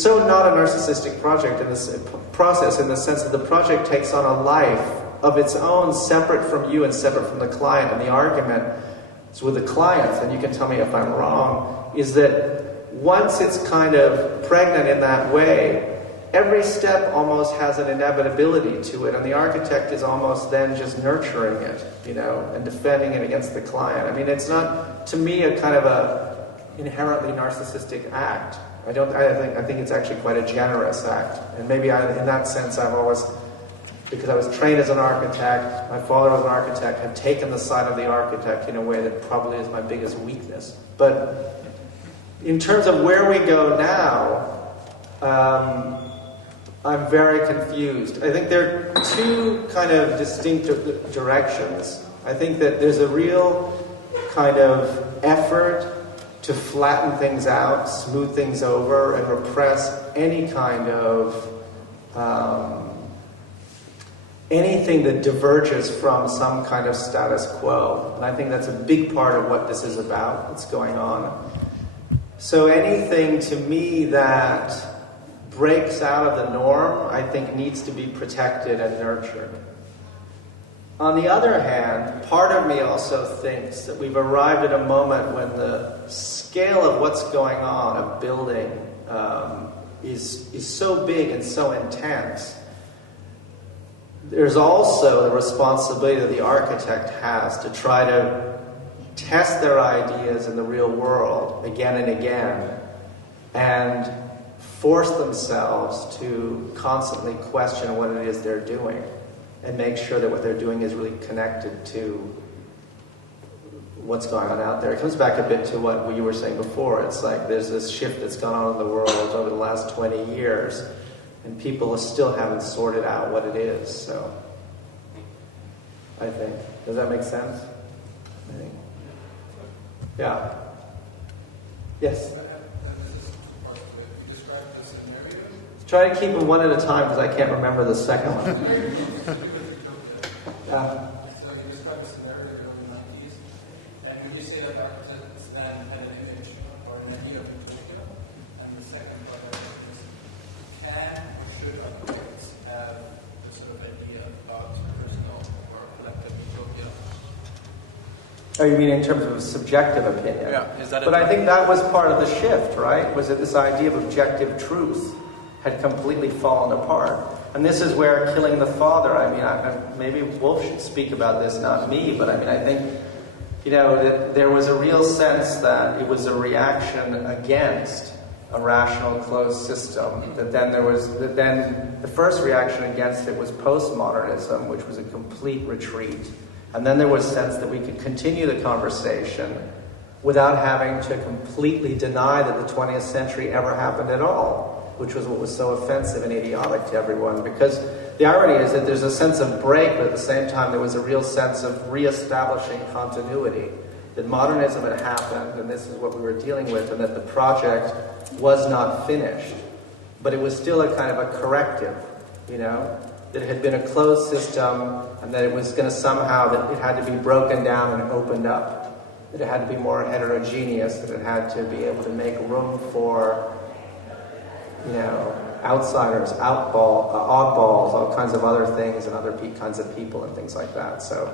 so not a narcissistic project in this process, in the sense that the project takes on a life of its own, separate from you and separate from the client. And the argument is with the clients, and you can tell me if I'm wrong, is that once it's kind of pregnant in that way, every step almost has an inevitability to it, and the architect is almost then just nurturing it, and defending it against the client. I mean, it's not, to me, a kind of a inherently narcissistic act. I think it's actually quite a generous act. And maybe in that sense, I've always, because I was trained as an architect, my father was an architect, have taken the side of the architect in a way that probably is my biggest weakness. But in terms of where we go now, I'm very confused. I think there are two kind of distinct directions. I think that there's a real kind of effort to flatten things out, smooth things over, and repress any kind of anything that diverges from some kind of status quo. And I think that's a big part of what this is about, what's going on. So anything to me that breaks out of the norm, I think needs to be protected and nurtured. On the other hand, part of me also thinks that we've arrived at a moment when the scale of what's going on, of building, is so big and so intense there's also the responsibility that the architect has to try to test their ideas in the real world again and again, and force themselves to constantly question what it is they're doing, and make sure that what they're doing is really connected to what's going on out there. It comes back a bit to what you were saying before. It's like there's this shift that's gone on in the world over the last 20 years, and people still haven't sorted out what it is. So, I think. Does that make sense? I think. Yeah. Yes? Try to keep them one at a time because I can't remember the second one. Yeah. So you describe a scenario in the early 90s, and when you say that architects then had an image or an idea of utopia, and the second part is, can or should architects have a sort of idea about personal or collective utopia? Oh, you mean in terms of subjective opinion? Yeah. Is that but I think that was part of the shift, right? Was that this idea of objective truth had completely fallen apart. And this is where killing the father, I mean, maybe Wolf should speak about this, not me, but I mean, I think, that there was a real sense that it was a reaction against a rational closed system, that then the first reaction against it was postmodernism, which was a complete retreat. And then there was a sense that we could continue the conversation without having to completely deny that the 20th century ever happened at all, which was what was so offensive and idiotic to everyone. Because the irony is that there's a sense of break, but at the same time there was a real sense of reestablishing continuity. That modernism had happened, and this is what we were dealing with, and that the project was not finished. But it was still a kind of a corrective, that it had been a closed system, and that it was going to somehow, that it had to be broken down and opened up. That it had to be more heterogeneous, that it had to be able to make room for outsiders, oddballs, all kinds of other things, and other kinds of people and things like that. So,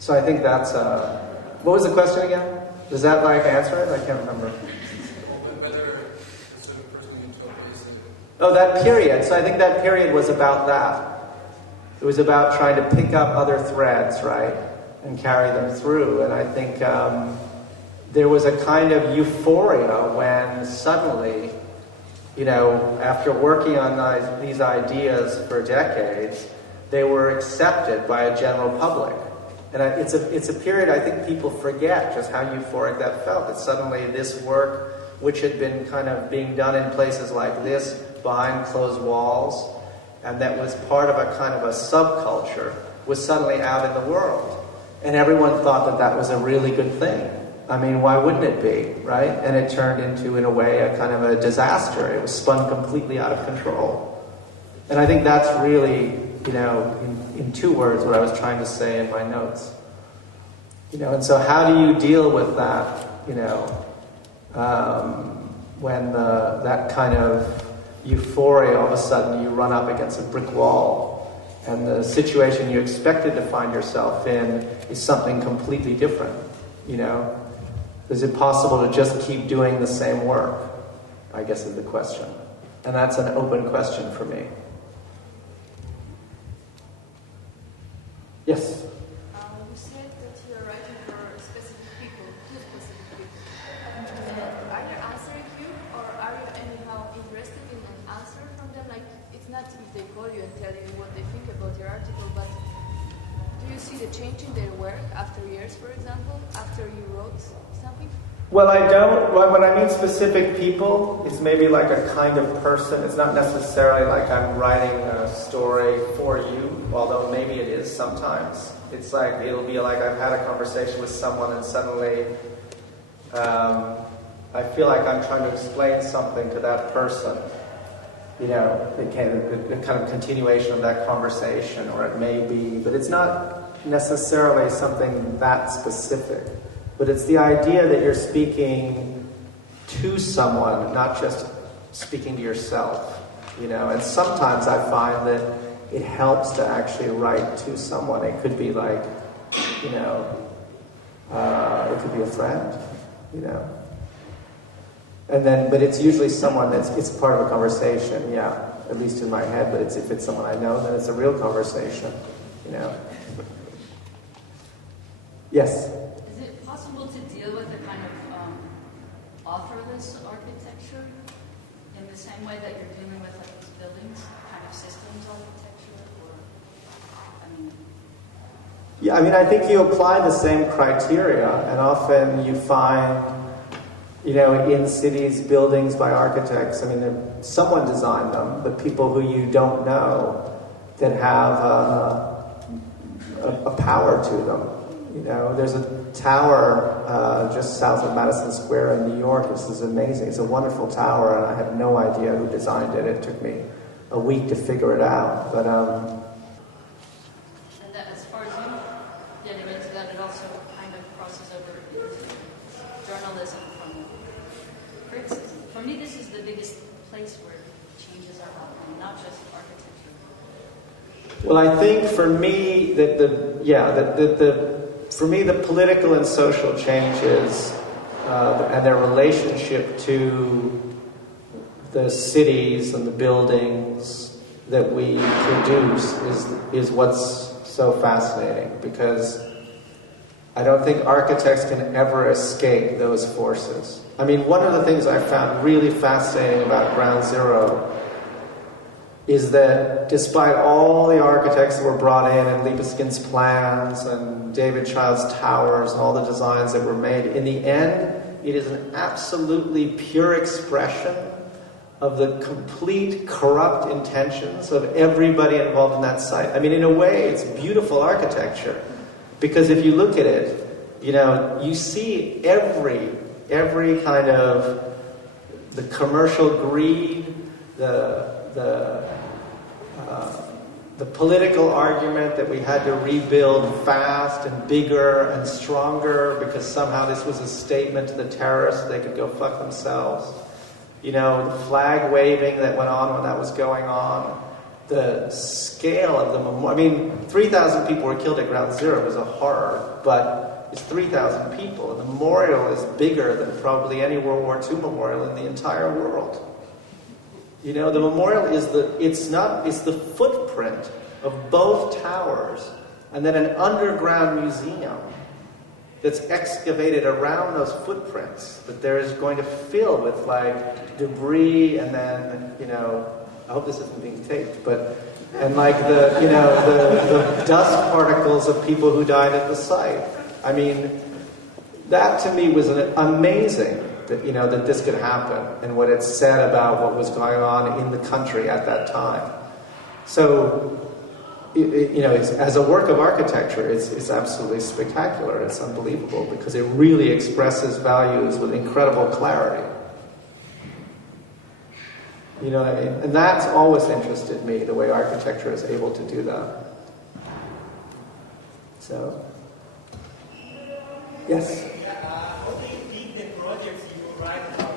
so I think that's. What was the question again? Does that answer it? I can't remember. Whether sort of personal utopia is. Oh, that period. So I think that period was about that. It was about trying to pick up other threads, right, and carry them through. And I think. There was a kind of euphoria when suddenly, after working on these ideas for decades, they were accepted by a general public. And it's a period I think people forget just how euphoric that felt, that suddenly this work, which had been kind of being done in places like this, behind closed walls, and that was part of a kind of a subculture, was suddenly out in the world. And everyone thought that that was a really good thing. I mean, why wouldn't it be, right? And it turned into, in a way, a kind of a disaster. It was spun completely out of control. And I think that's really, in two words, what I was trying to say in my notes. And so how do you deal with that, when that kind of euphoria, all of a sudden you run up against a brick wall, and the situation you expected to find yourself in is something completely different, Is it possible to just keep doing the same work? I guess is the question. And that's an open question for me. Yes? You said that you are writing for specific people, two specific people. Are they answering you, or are you anyhow interested in an answer from them? Like, it's not if they call you and tell you what they think about your article, but do you see the change in their work after years, for example, after you wrote something? Well, I don't. When I mean specific people, it's maybe like a kind of person. It's not necessarily like I'm writing a story for you, although maybe it is sometimes. It's like, it'll be like I've had a conversation with someone and suddenly I feel like I'm trying to explain something to that person. The kind of continuation of that conversation, or it may be, but it's not necessarily something that specific. But it's the idea that you're speaking to someone, not just speaking to yourself, And sometimes I find that it helps to actually write to someone. It could be like, it could be a friend, And then, but it's usually someone it's part of a conversation, yeah. at least in my head, but if it's someone I know, then it's a real conversation, you know. Yes? Is it possible to deal with the kind of authorless architecture in the same way that you're dealing with like these buildings, kind of systems architecture, or, I mean... Yeah, I mean, I think you apply the same criteria, and often you find, you know, in cities, buildings by architects, I mean, someone designed them, but people who you don't know that have a power to them. You know, there's a tower just south of Madison Square in New York. This is amazing. It's a wonderful tower, and I have no idea who designed it. It took me a week to figure it out. But and that, as far as you getting into that, it also kind of crosses over into journalism from criticism. For me, this is the biggest place where changes are happening, not just architecture. Well, I think for me for me, the political and social changes and their relationship to the cities and the buildings that we produce is what's so fascinating, because I don't think architects can ever escape those forces. I mean, one of the things I found really fascinating about Ground Zero is that despite all the architects that were brought in and Libeskind's plans and David Child's towers and all the designs that were made, in the end, it is an absolutely pure expression of the complete corrupt intentions of everybody involved in that site. I mean, in a way, it's beautiful architecture, because if you look at it, you know, you see every kind of the commercial greed, the political argument that we had to rebuild fast and bigger and stronger because somehow this was a statement to the terrorists they could go fuck themselves. You know, the flag waving that went on when that was going on. The scale of the memorial. I mean, 3,000 people were killed at Ground Zero. It was a horror, but it's 3,000 people. The memorial is bigger than probably any World War II memorial in the entire world. You know, the memorial is the footprint of both towers, and then an underground museum that's excavated around those footprints that there is going to fill with like debris, and then, you know, I hope this isn't being taped, and like the dust particles of people who died at the site. I mean, that to me was amazing. That, you know, that this could happen, and what it said about what was going on in the country at that time. So, you know, as a work of architecture, it's absolutely spectacular. It's unbelievable because it really expresses values with incredible clarity. You know what I mean? And that's always interested me, the way architecture is able to do that. So, yes? How do you think the projects you write about,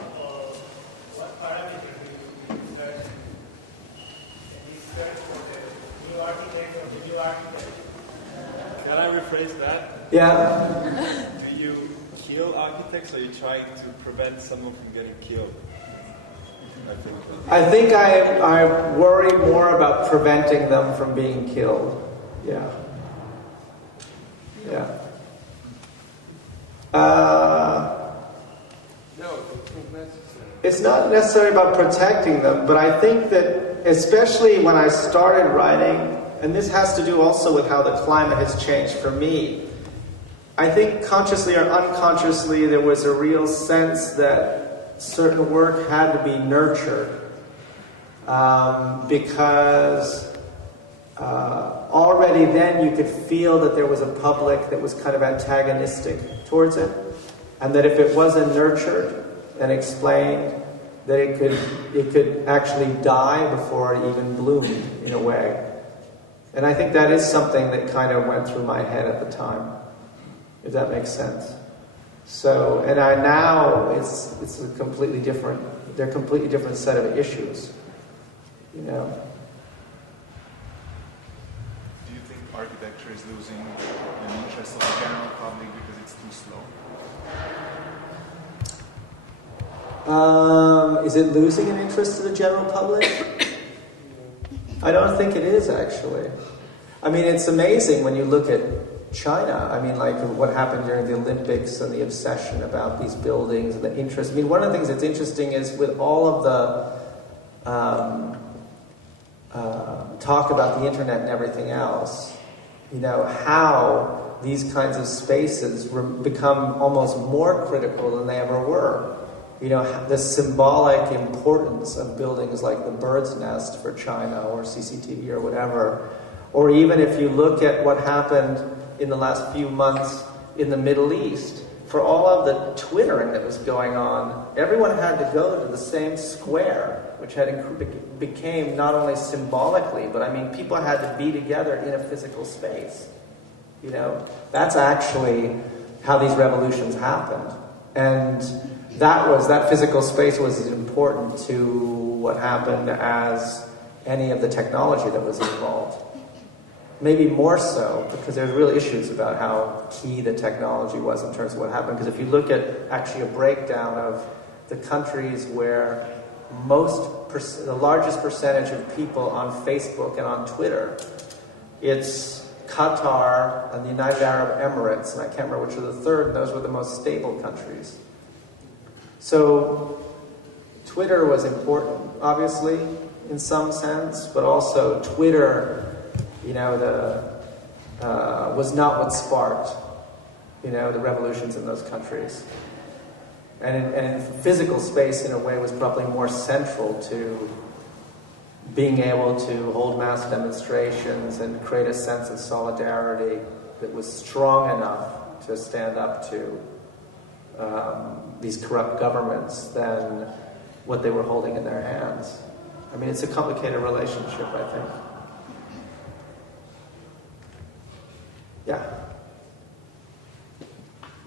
what parameters do you search? And you search for the new architect or the new architect? Can I rephrase that? Yeah. Do you kill architects, or are you trying to prevent someone from getting killed? I think I worry more about preventing them from being killed. Yeah. Yeah. It's not necessarily about protecting them, but I think that especially when I started writing, and this has to do also with how the climate has changed for me, I think consciously or unconsciously there was a real sense that certain work had to be nurtured because already then you could feel that there was a public that was kind of antagonistic towards it, and that if it wasn't nurtured and explained, that it could actually die before it even bloomed in a way. And I think that is something that kind of went through my head at the time, if that makes sense. So, and now it's a completely different, they're a completely different set of issues, you know. Do you think architecture is losing an interest of the general public because it's too slow? Is it losing an interest to the general public? I don't think it is, actually. I mean, it's amazing when you look at China. I mean, like what happened during the Olympics and the obsession about these buildings and the interest. I mean, one of the things that's interesting is with all of the talk about the internet and everything else, you know, how these kinds of spaces become almost more critical than they ever were. You know, the symbolic importance of buildings like the Bird's Nest for China or CCTV or whatever. Or even if you look at what happened in the last few months in the Middle East, for all of the twittering that was going on, everyone had to go to the same square, which became not only symbolically, but I mean, people had to be together in a physical space. You know, that's actually how these revolutions happened. And that physical space was as important to what happened as any of the technology that was involved. Maybe more so, because there's real issues about how key the technology was in terms of what happened. Because if you look at actually a breakdown of the countries where the largest percentage of people on Facebook and on Twitter, it's Qatar and the United Arab Emirates, and I can't remember which are the third, and those were the most stable countries. So Twitter was important, obviously, in some sense, but also Twitter, you know, was not what sparked, you know, the revolutions in those countries. And physical space, in a way, was probably more central to being able to hold mass demonstrations and create a sense of solidarity that was strong enough to stand up to these corrupt governments than what they were holding in their hands. I mean, it's a complicated relationship, I think. Yeah?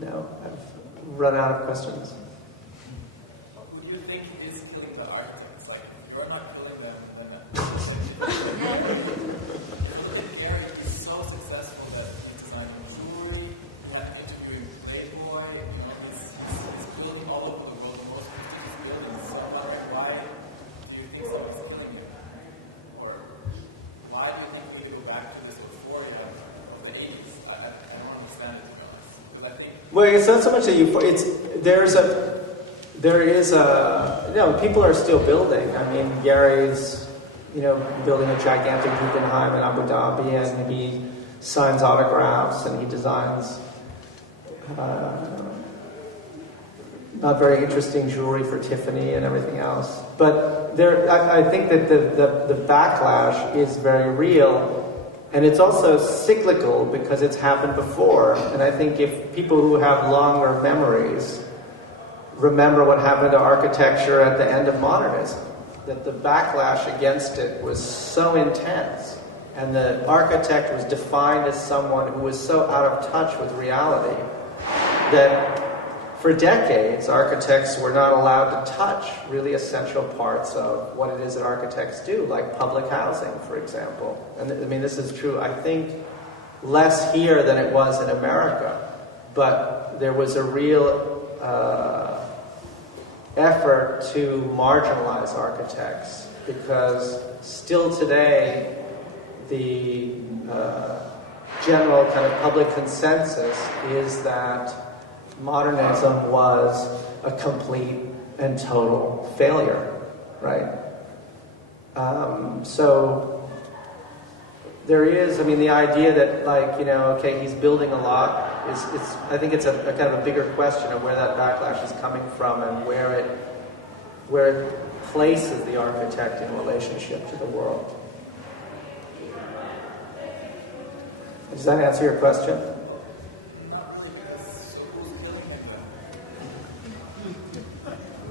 No, I've run out of questions. Who do you think is killing the architects? Like, if you're not killing them, then Gary is so successful that he designed jewelry, went interviewing Playboy, you know, he's building all over the world, most of these buildings. So I'm wondering, why do you think someone's killing him? Or why do you think we need to go back to this euphoria of the 80s? I don't understand it, to be honest. Because I think... Well, it's not so much that there is a, you know, people are still building. I mean, Gary's, you know, building a gigantic Guggenheim in Abu Dhabi, and he signs autographs and he designs not very interesting jewelry for Tiffany and everything else. But I think that the backlash is very real. And it's also cyclical because it's happened before. And I think if people who have longer memories remember what happened to architecture at the end of modernism, that the backlash against it was so intense. And the architect was defined as someone who was so out of touch with reality that for decades, architects were not allowed to touch really essential parts of what it is that architects do, like public housing, for example. And I mean, this is true, I think, less here than it was in America. But there was a real effort to marginalize architects, because still today, the general kind of public consensus is that modernism was a complete and total failure, right? So there is, I mean, the idea that, like, you know, okay, he's building a lot, I think it's a kind of a bigger question of where that backlash is coming from and where it places the architect in relationship to the world. Does that answer your question?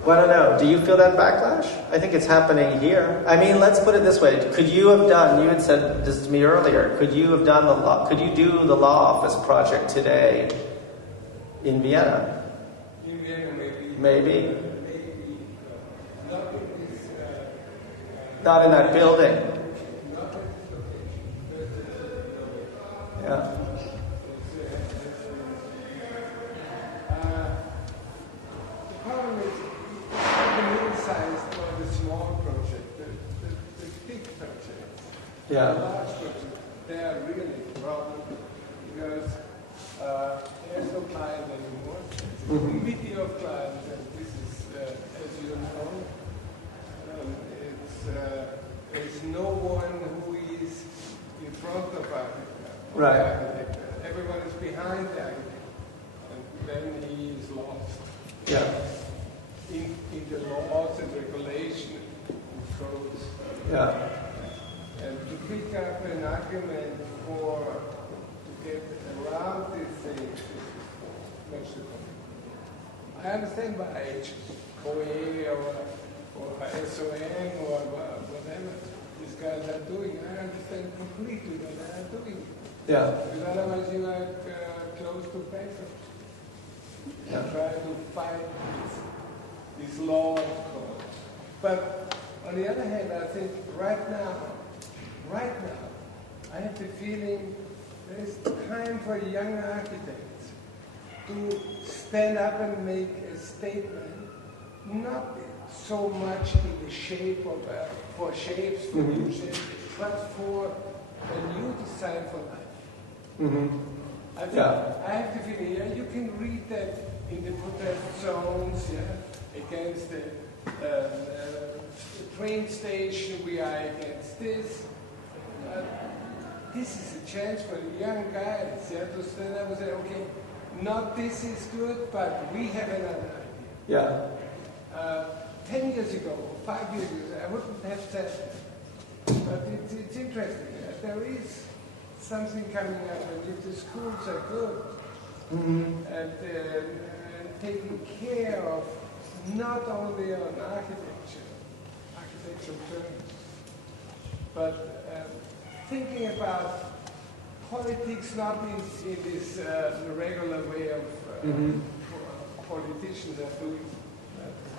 Well, I don't know. Do you feel that backlash? I think it's happening here. I mean, let's put it this way. Could you have done, you had said this to me earlier, could you do the law office project today in Vienna? In Vienna, maybe. Maybe. Not in this, not in that building. Not in this location. Yeah. The problem is, the middle-sized or the small project, the big projects The large projects, they are really a problem because there's no client anymore. It's a committee of clients, and this is, as you know, there's no one who is in front of architect. Right. Everyone is behind the architect, and then he is lost. Yeah. In the laws and regulations and codes. Yeah. And to pick up an argument to get around these things is much too complicated. I understand by IoA or SOM or whatever these guys are doing. I understand completely what they are doing. Yeah. Because otherwise you are close to bankruptcy. Yeah. Try to fight this law of code. But on the other hand, I think right now, I have the feeling there's time for young architects to stand up and make a statement, not so much in the shape of, for shapes, for new shapes, but for a new design for life. I think I have the feeling, you can read that in the protest zones, against the train station, we are against this. This is a chance for young guys to stand up and say, okay, not this is good, but we have another idea. Yeah. 10 years ago, 5 years ago, I wouldn't have said that. But it's interesting. There is something coming up, and if the schools are good, and taking care of not only on architectural terms, but thinking about politics not in this regular way of politicians are doing,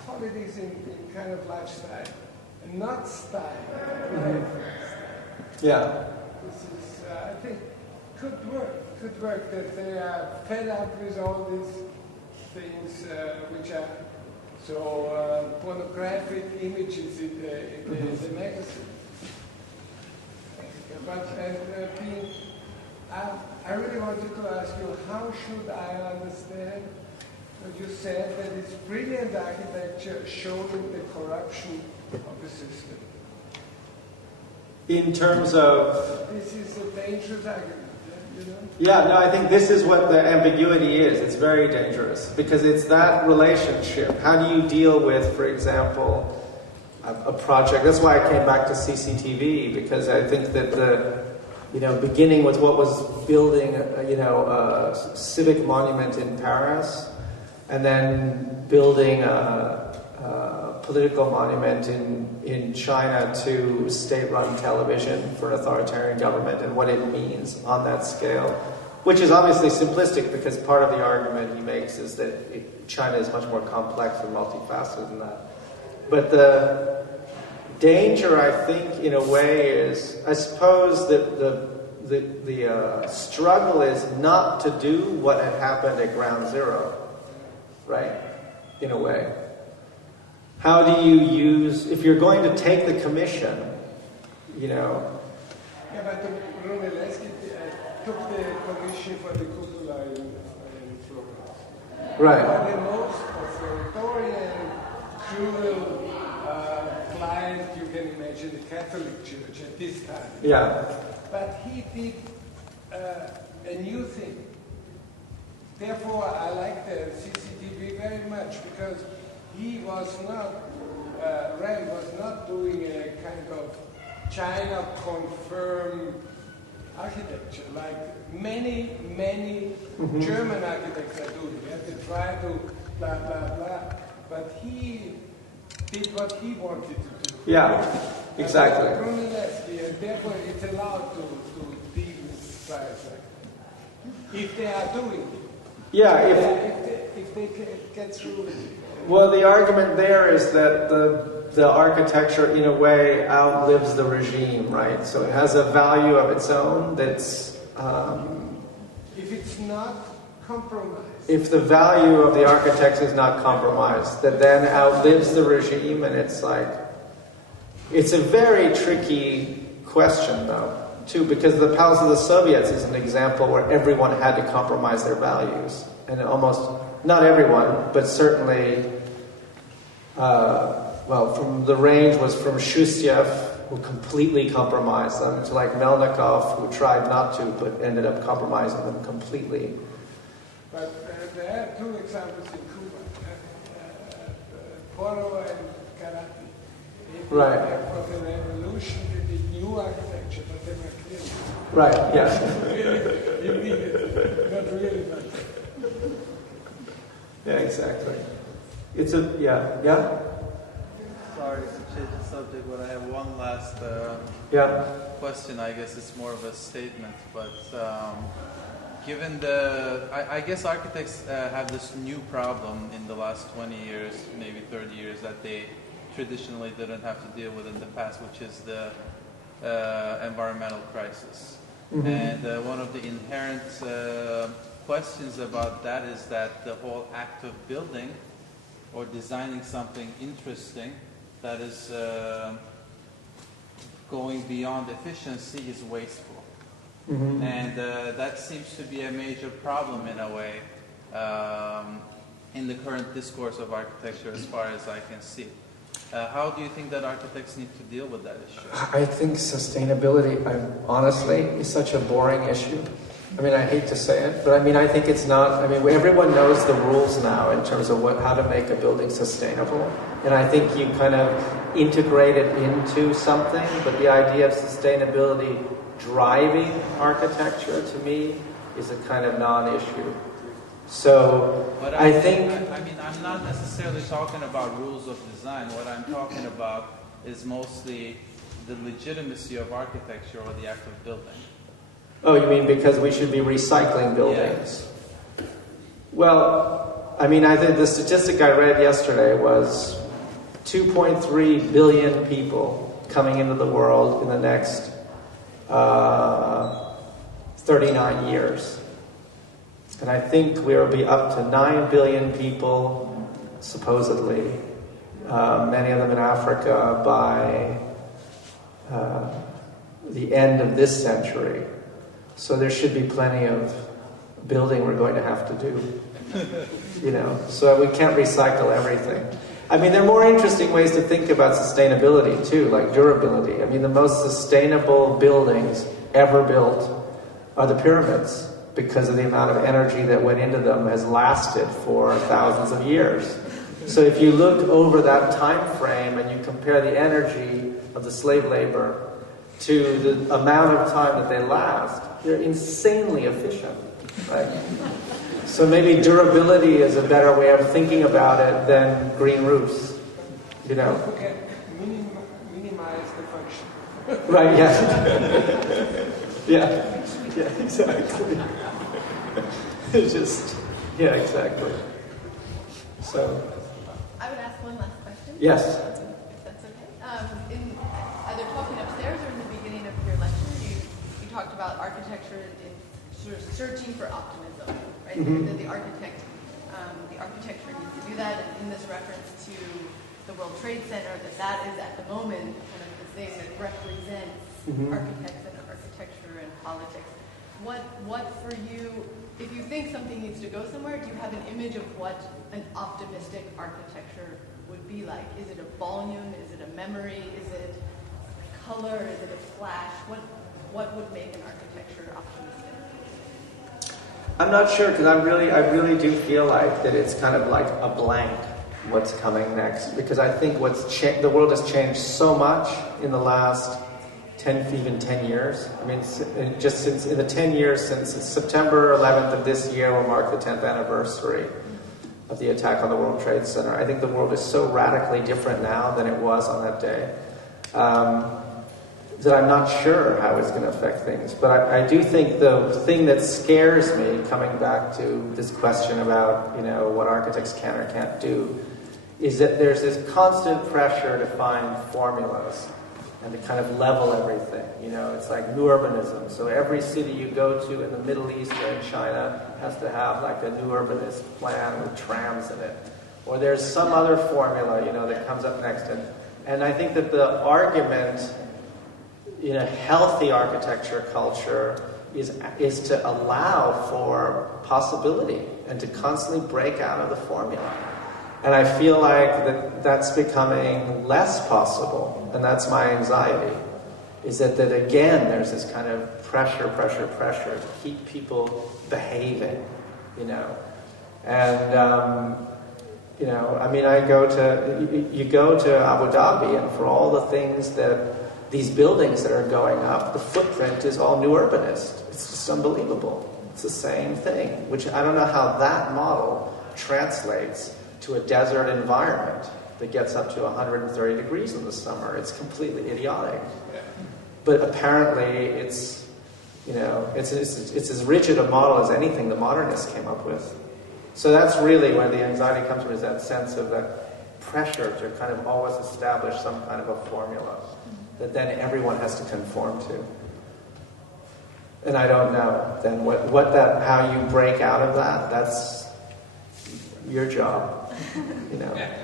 politics in kind of lifestyle, and not style, lifestyle. Yeah. This is, I think, could work, that they are fed up with all these things which are so pornographic images in the magazine. But I really wanted to ask you, how should I understand what you said, that it's brilliant architecture showing the corruption of the system? In terms of... This is a dangerous argument, you know? Yeah, no, I think this is what the ambiguity is. It's very dangerous because it's that relationship. How do you deal with, for example, a project? That's why I came back to CCTV, because I think that beginning with what was building, a civic monument in Paris, and then building a political monument in China to state-run television for an authoritarian government, and what it means on that scale, which is obviously simplistic because part of the argument he makes is that China is much more complex and multifaceted than that. But the danger, I think, in a way, is, I suppose that the struggle is not to do what had happened at ground zero, right? In a way. How do you use, if you're going to take the commission, Yeah, but Brunelleschi took the commission for the cupola in Florence. Right. But the most authoritarian, cruel client you can imagine, the Catholic Church at this time. Yeah. But he did a new thing. Therefore, I like the CCTV very much, because he was not, Rem was not doing a kind of China-confirmed architecture like many German architects are doing. They try to blah, blah, blah. But he did what he wanted to do. Yeah, exactly. And therefore it's allowed to deal with fires like that. If they are doing it. Yeah, if they can get through it. Well, the argument there is that the architecture, in a way, outlives the regime, right? So it has a value of its own that's... if it's not compromised. If the value of the architect is not compromised, that then outlives the regime, and it's like... It's a very tricky question, though, too, because the Palace of the Soviets is an example where everyone had to compromise their values. And almost, not everyone, but certainly, from the range was from Shustyev, who completely compromised them, to like Melnikov, who tried not to, but ended up compromising them completely. But there are two examples in Cuba, Poro and Karate. Right. For the revolution, they did new architecture, but they were clear. Right, yeah. Really, immediately, not really, but... Yeah, exactly. It's a, yeah? Sorry to change the subject, but I have one last question. I guess it's more of a statement, but given I guess architects have this new problem in the last 20 years, maybe 30 years, that they traditionally didn't have to deal with in the past, which is the environmental crisis. Mm-hmm. And one of the inherent questions about that is that the whole act of building or designing something interesting that is going beyond efficiency is wasteful. Mm-hmm. And that seems to be a major problem in a way in the current discourse of architecture as far as I can see. How do you think that architects need to deal with that issue? I think sustainability, honestly, is such a boring issue. I mean, I hate to say it, but I mean, I think it's not, I mean, everyone knows the rules now in terms of how to make a building sustainable. And I think you kind of integrate it into something, but the idea of sustainability driving architecture, to me, is a kind of non-issue. So, but I think... I mean, I'm not necessarily talking about rules of design. What I'm talking about is mostly the legitimacy of architecture or the act of building. Oh, you mean because we should be recycling buildings? Yeah. Well, I mean, I think the statistic I read yesterday was 2.3 billion people coming into the world in the next 39 years. And I think we'll be up to 9 billion people, supposedly, many of them in Africa, by the end of this century. So there should be plenty of building we're going to have to do, so we can't recycle everything. I mean, there are more interesting ways to think about sustainability too, like durability. I mean, the most sustainable buildings ever built are the pyramids, because of the amount of energy that went into them has lasted for thousands of years. So if you look over that time frame and you compare the energy of the slave labor to the amount of time that they last, they're insanely efficient, right? So maybe durability is a better way of thinking about it than green roofs, Don't forget, minimize the function. Right, yeah. Yeah, exactly. It's just, yeah, exactly. So. I would ask one last question. Yes. If that's okay. In either talking upstairs or in the beginning of your lecture, you talked about architecture in sort of searching for optimism, right? Mm-hmm. That the architecture needs to do that, and in this reference to the World Trade Center, that is at the moment kind of the thing that represents architects and architecture and politics. What for you, if you think something needs to go somewhere, do you have an image of what an optimistic architecture would be like? Is it a volume? Is it a memory? Is it a color? Is it a flash? What would make an architecture optimistic? I'm not sure, because I really do feel like that it's kind of like a blank what's coming next, because I think the world has changed so much in the last 10 years. I mean, just since in the 10 years since September 11th of this year will mark the 10th anniversary of the attack on the World Trade Center. I think the world is so radically different now than it was on that day that I'm not sure how it's going to affect things. But I do think the thing that scares me, coming back to this question about what architects can or can't do, is that there's this constant pressure to find formulas and to kind of level everything. It's like new urbanism. So every city you go to in the Middle East or in China has to have like a new urbanist plan with trams in it. Or there's some other formula, that comes up next. And I think that the argument in a healthy architecture culture is to allow for possibility and to constantly break out of the formula. And I feel like that's becoming less possible, and that's my anxiety, is that again, there's this kind of pressure to keep people behaving, you know. And, you know, I mean, you go to Abu Dhabi, and for all the things that these buildings that are going up, the footprint is all new urbanist. It's just unbelievable. It's the same thing, which I don't know how that model translates to a desert environment that gets up to 130 degrees in the summer. It's completely idiotic. But apparently it's, you know, it's as rigid a model as anything the modernists came up with. So that's really where the anxiety comes from, is that sense of that pressure to kind of always establish some kind of a formula that then everyone has to conform to. And I don't know then how you break out of that. That's your job, you know. Okay.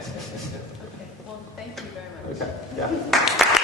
Well, thank you very much. Okay. Yeah.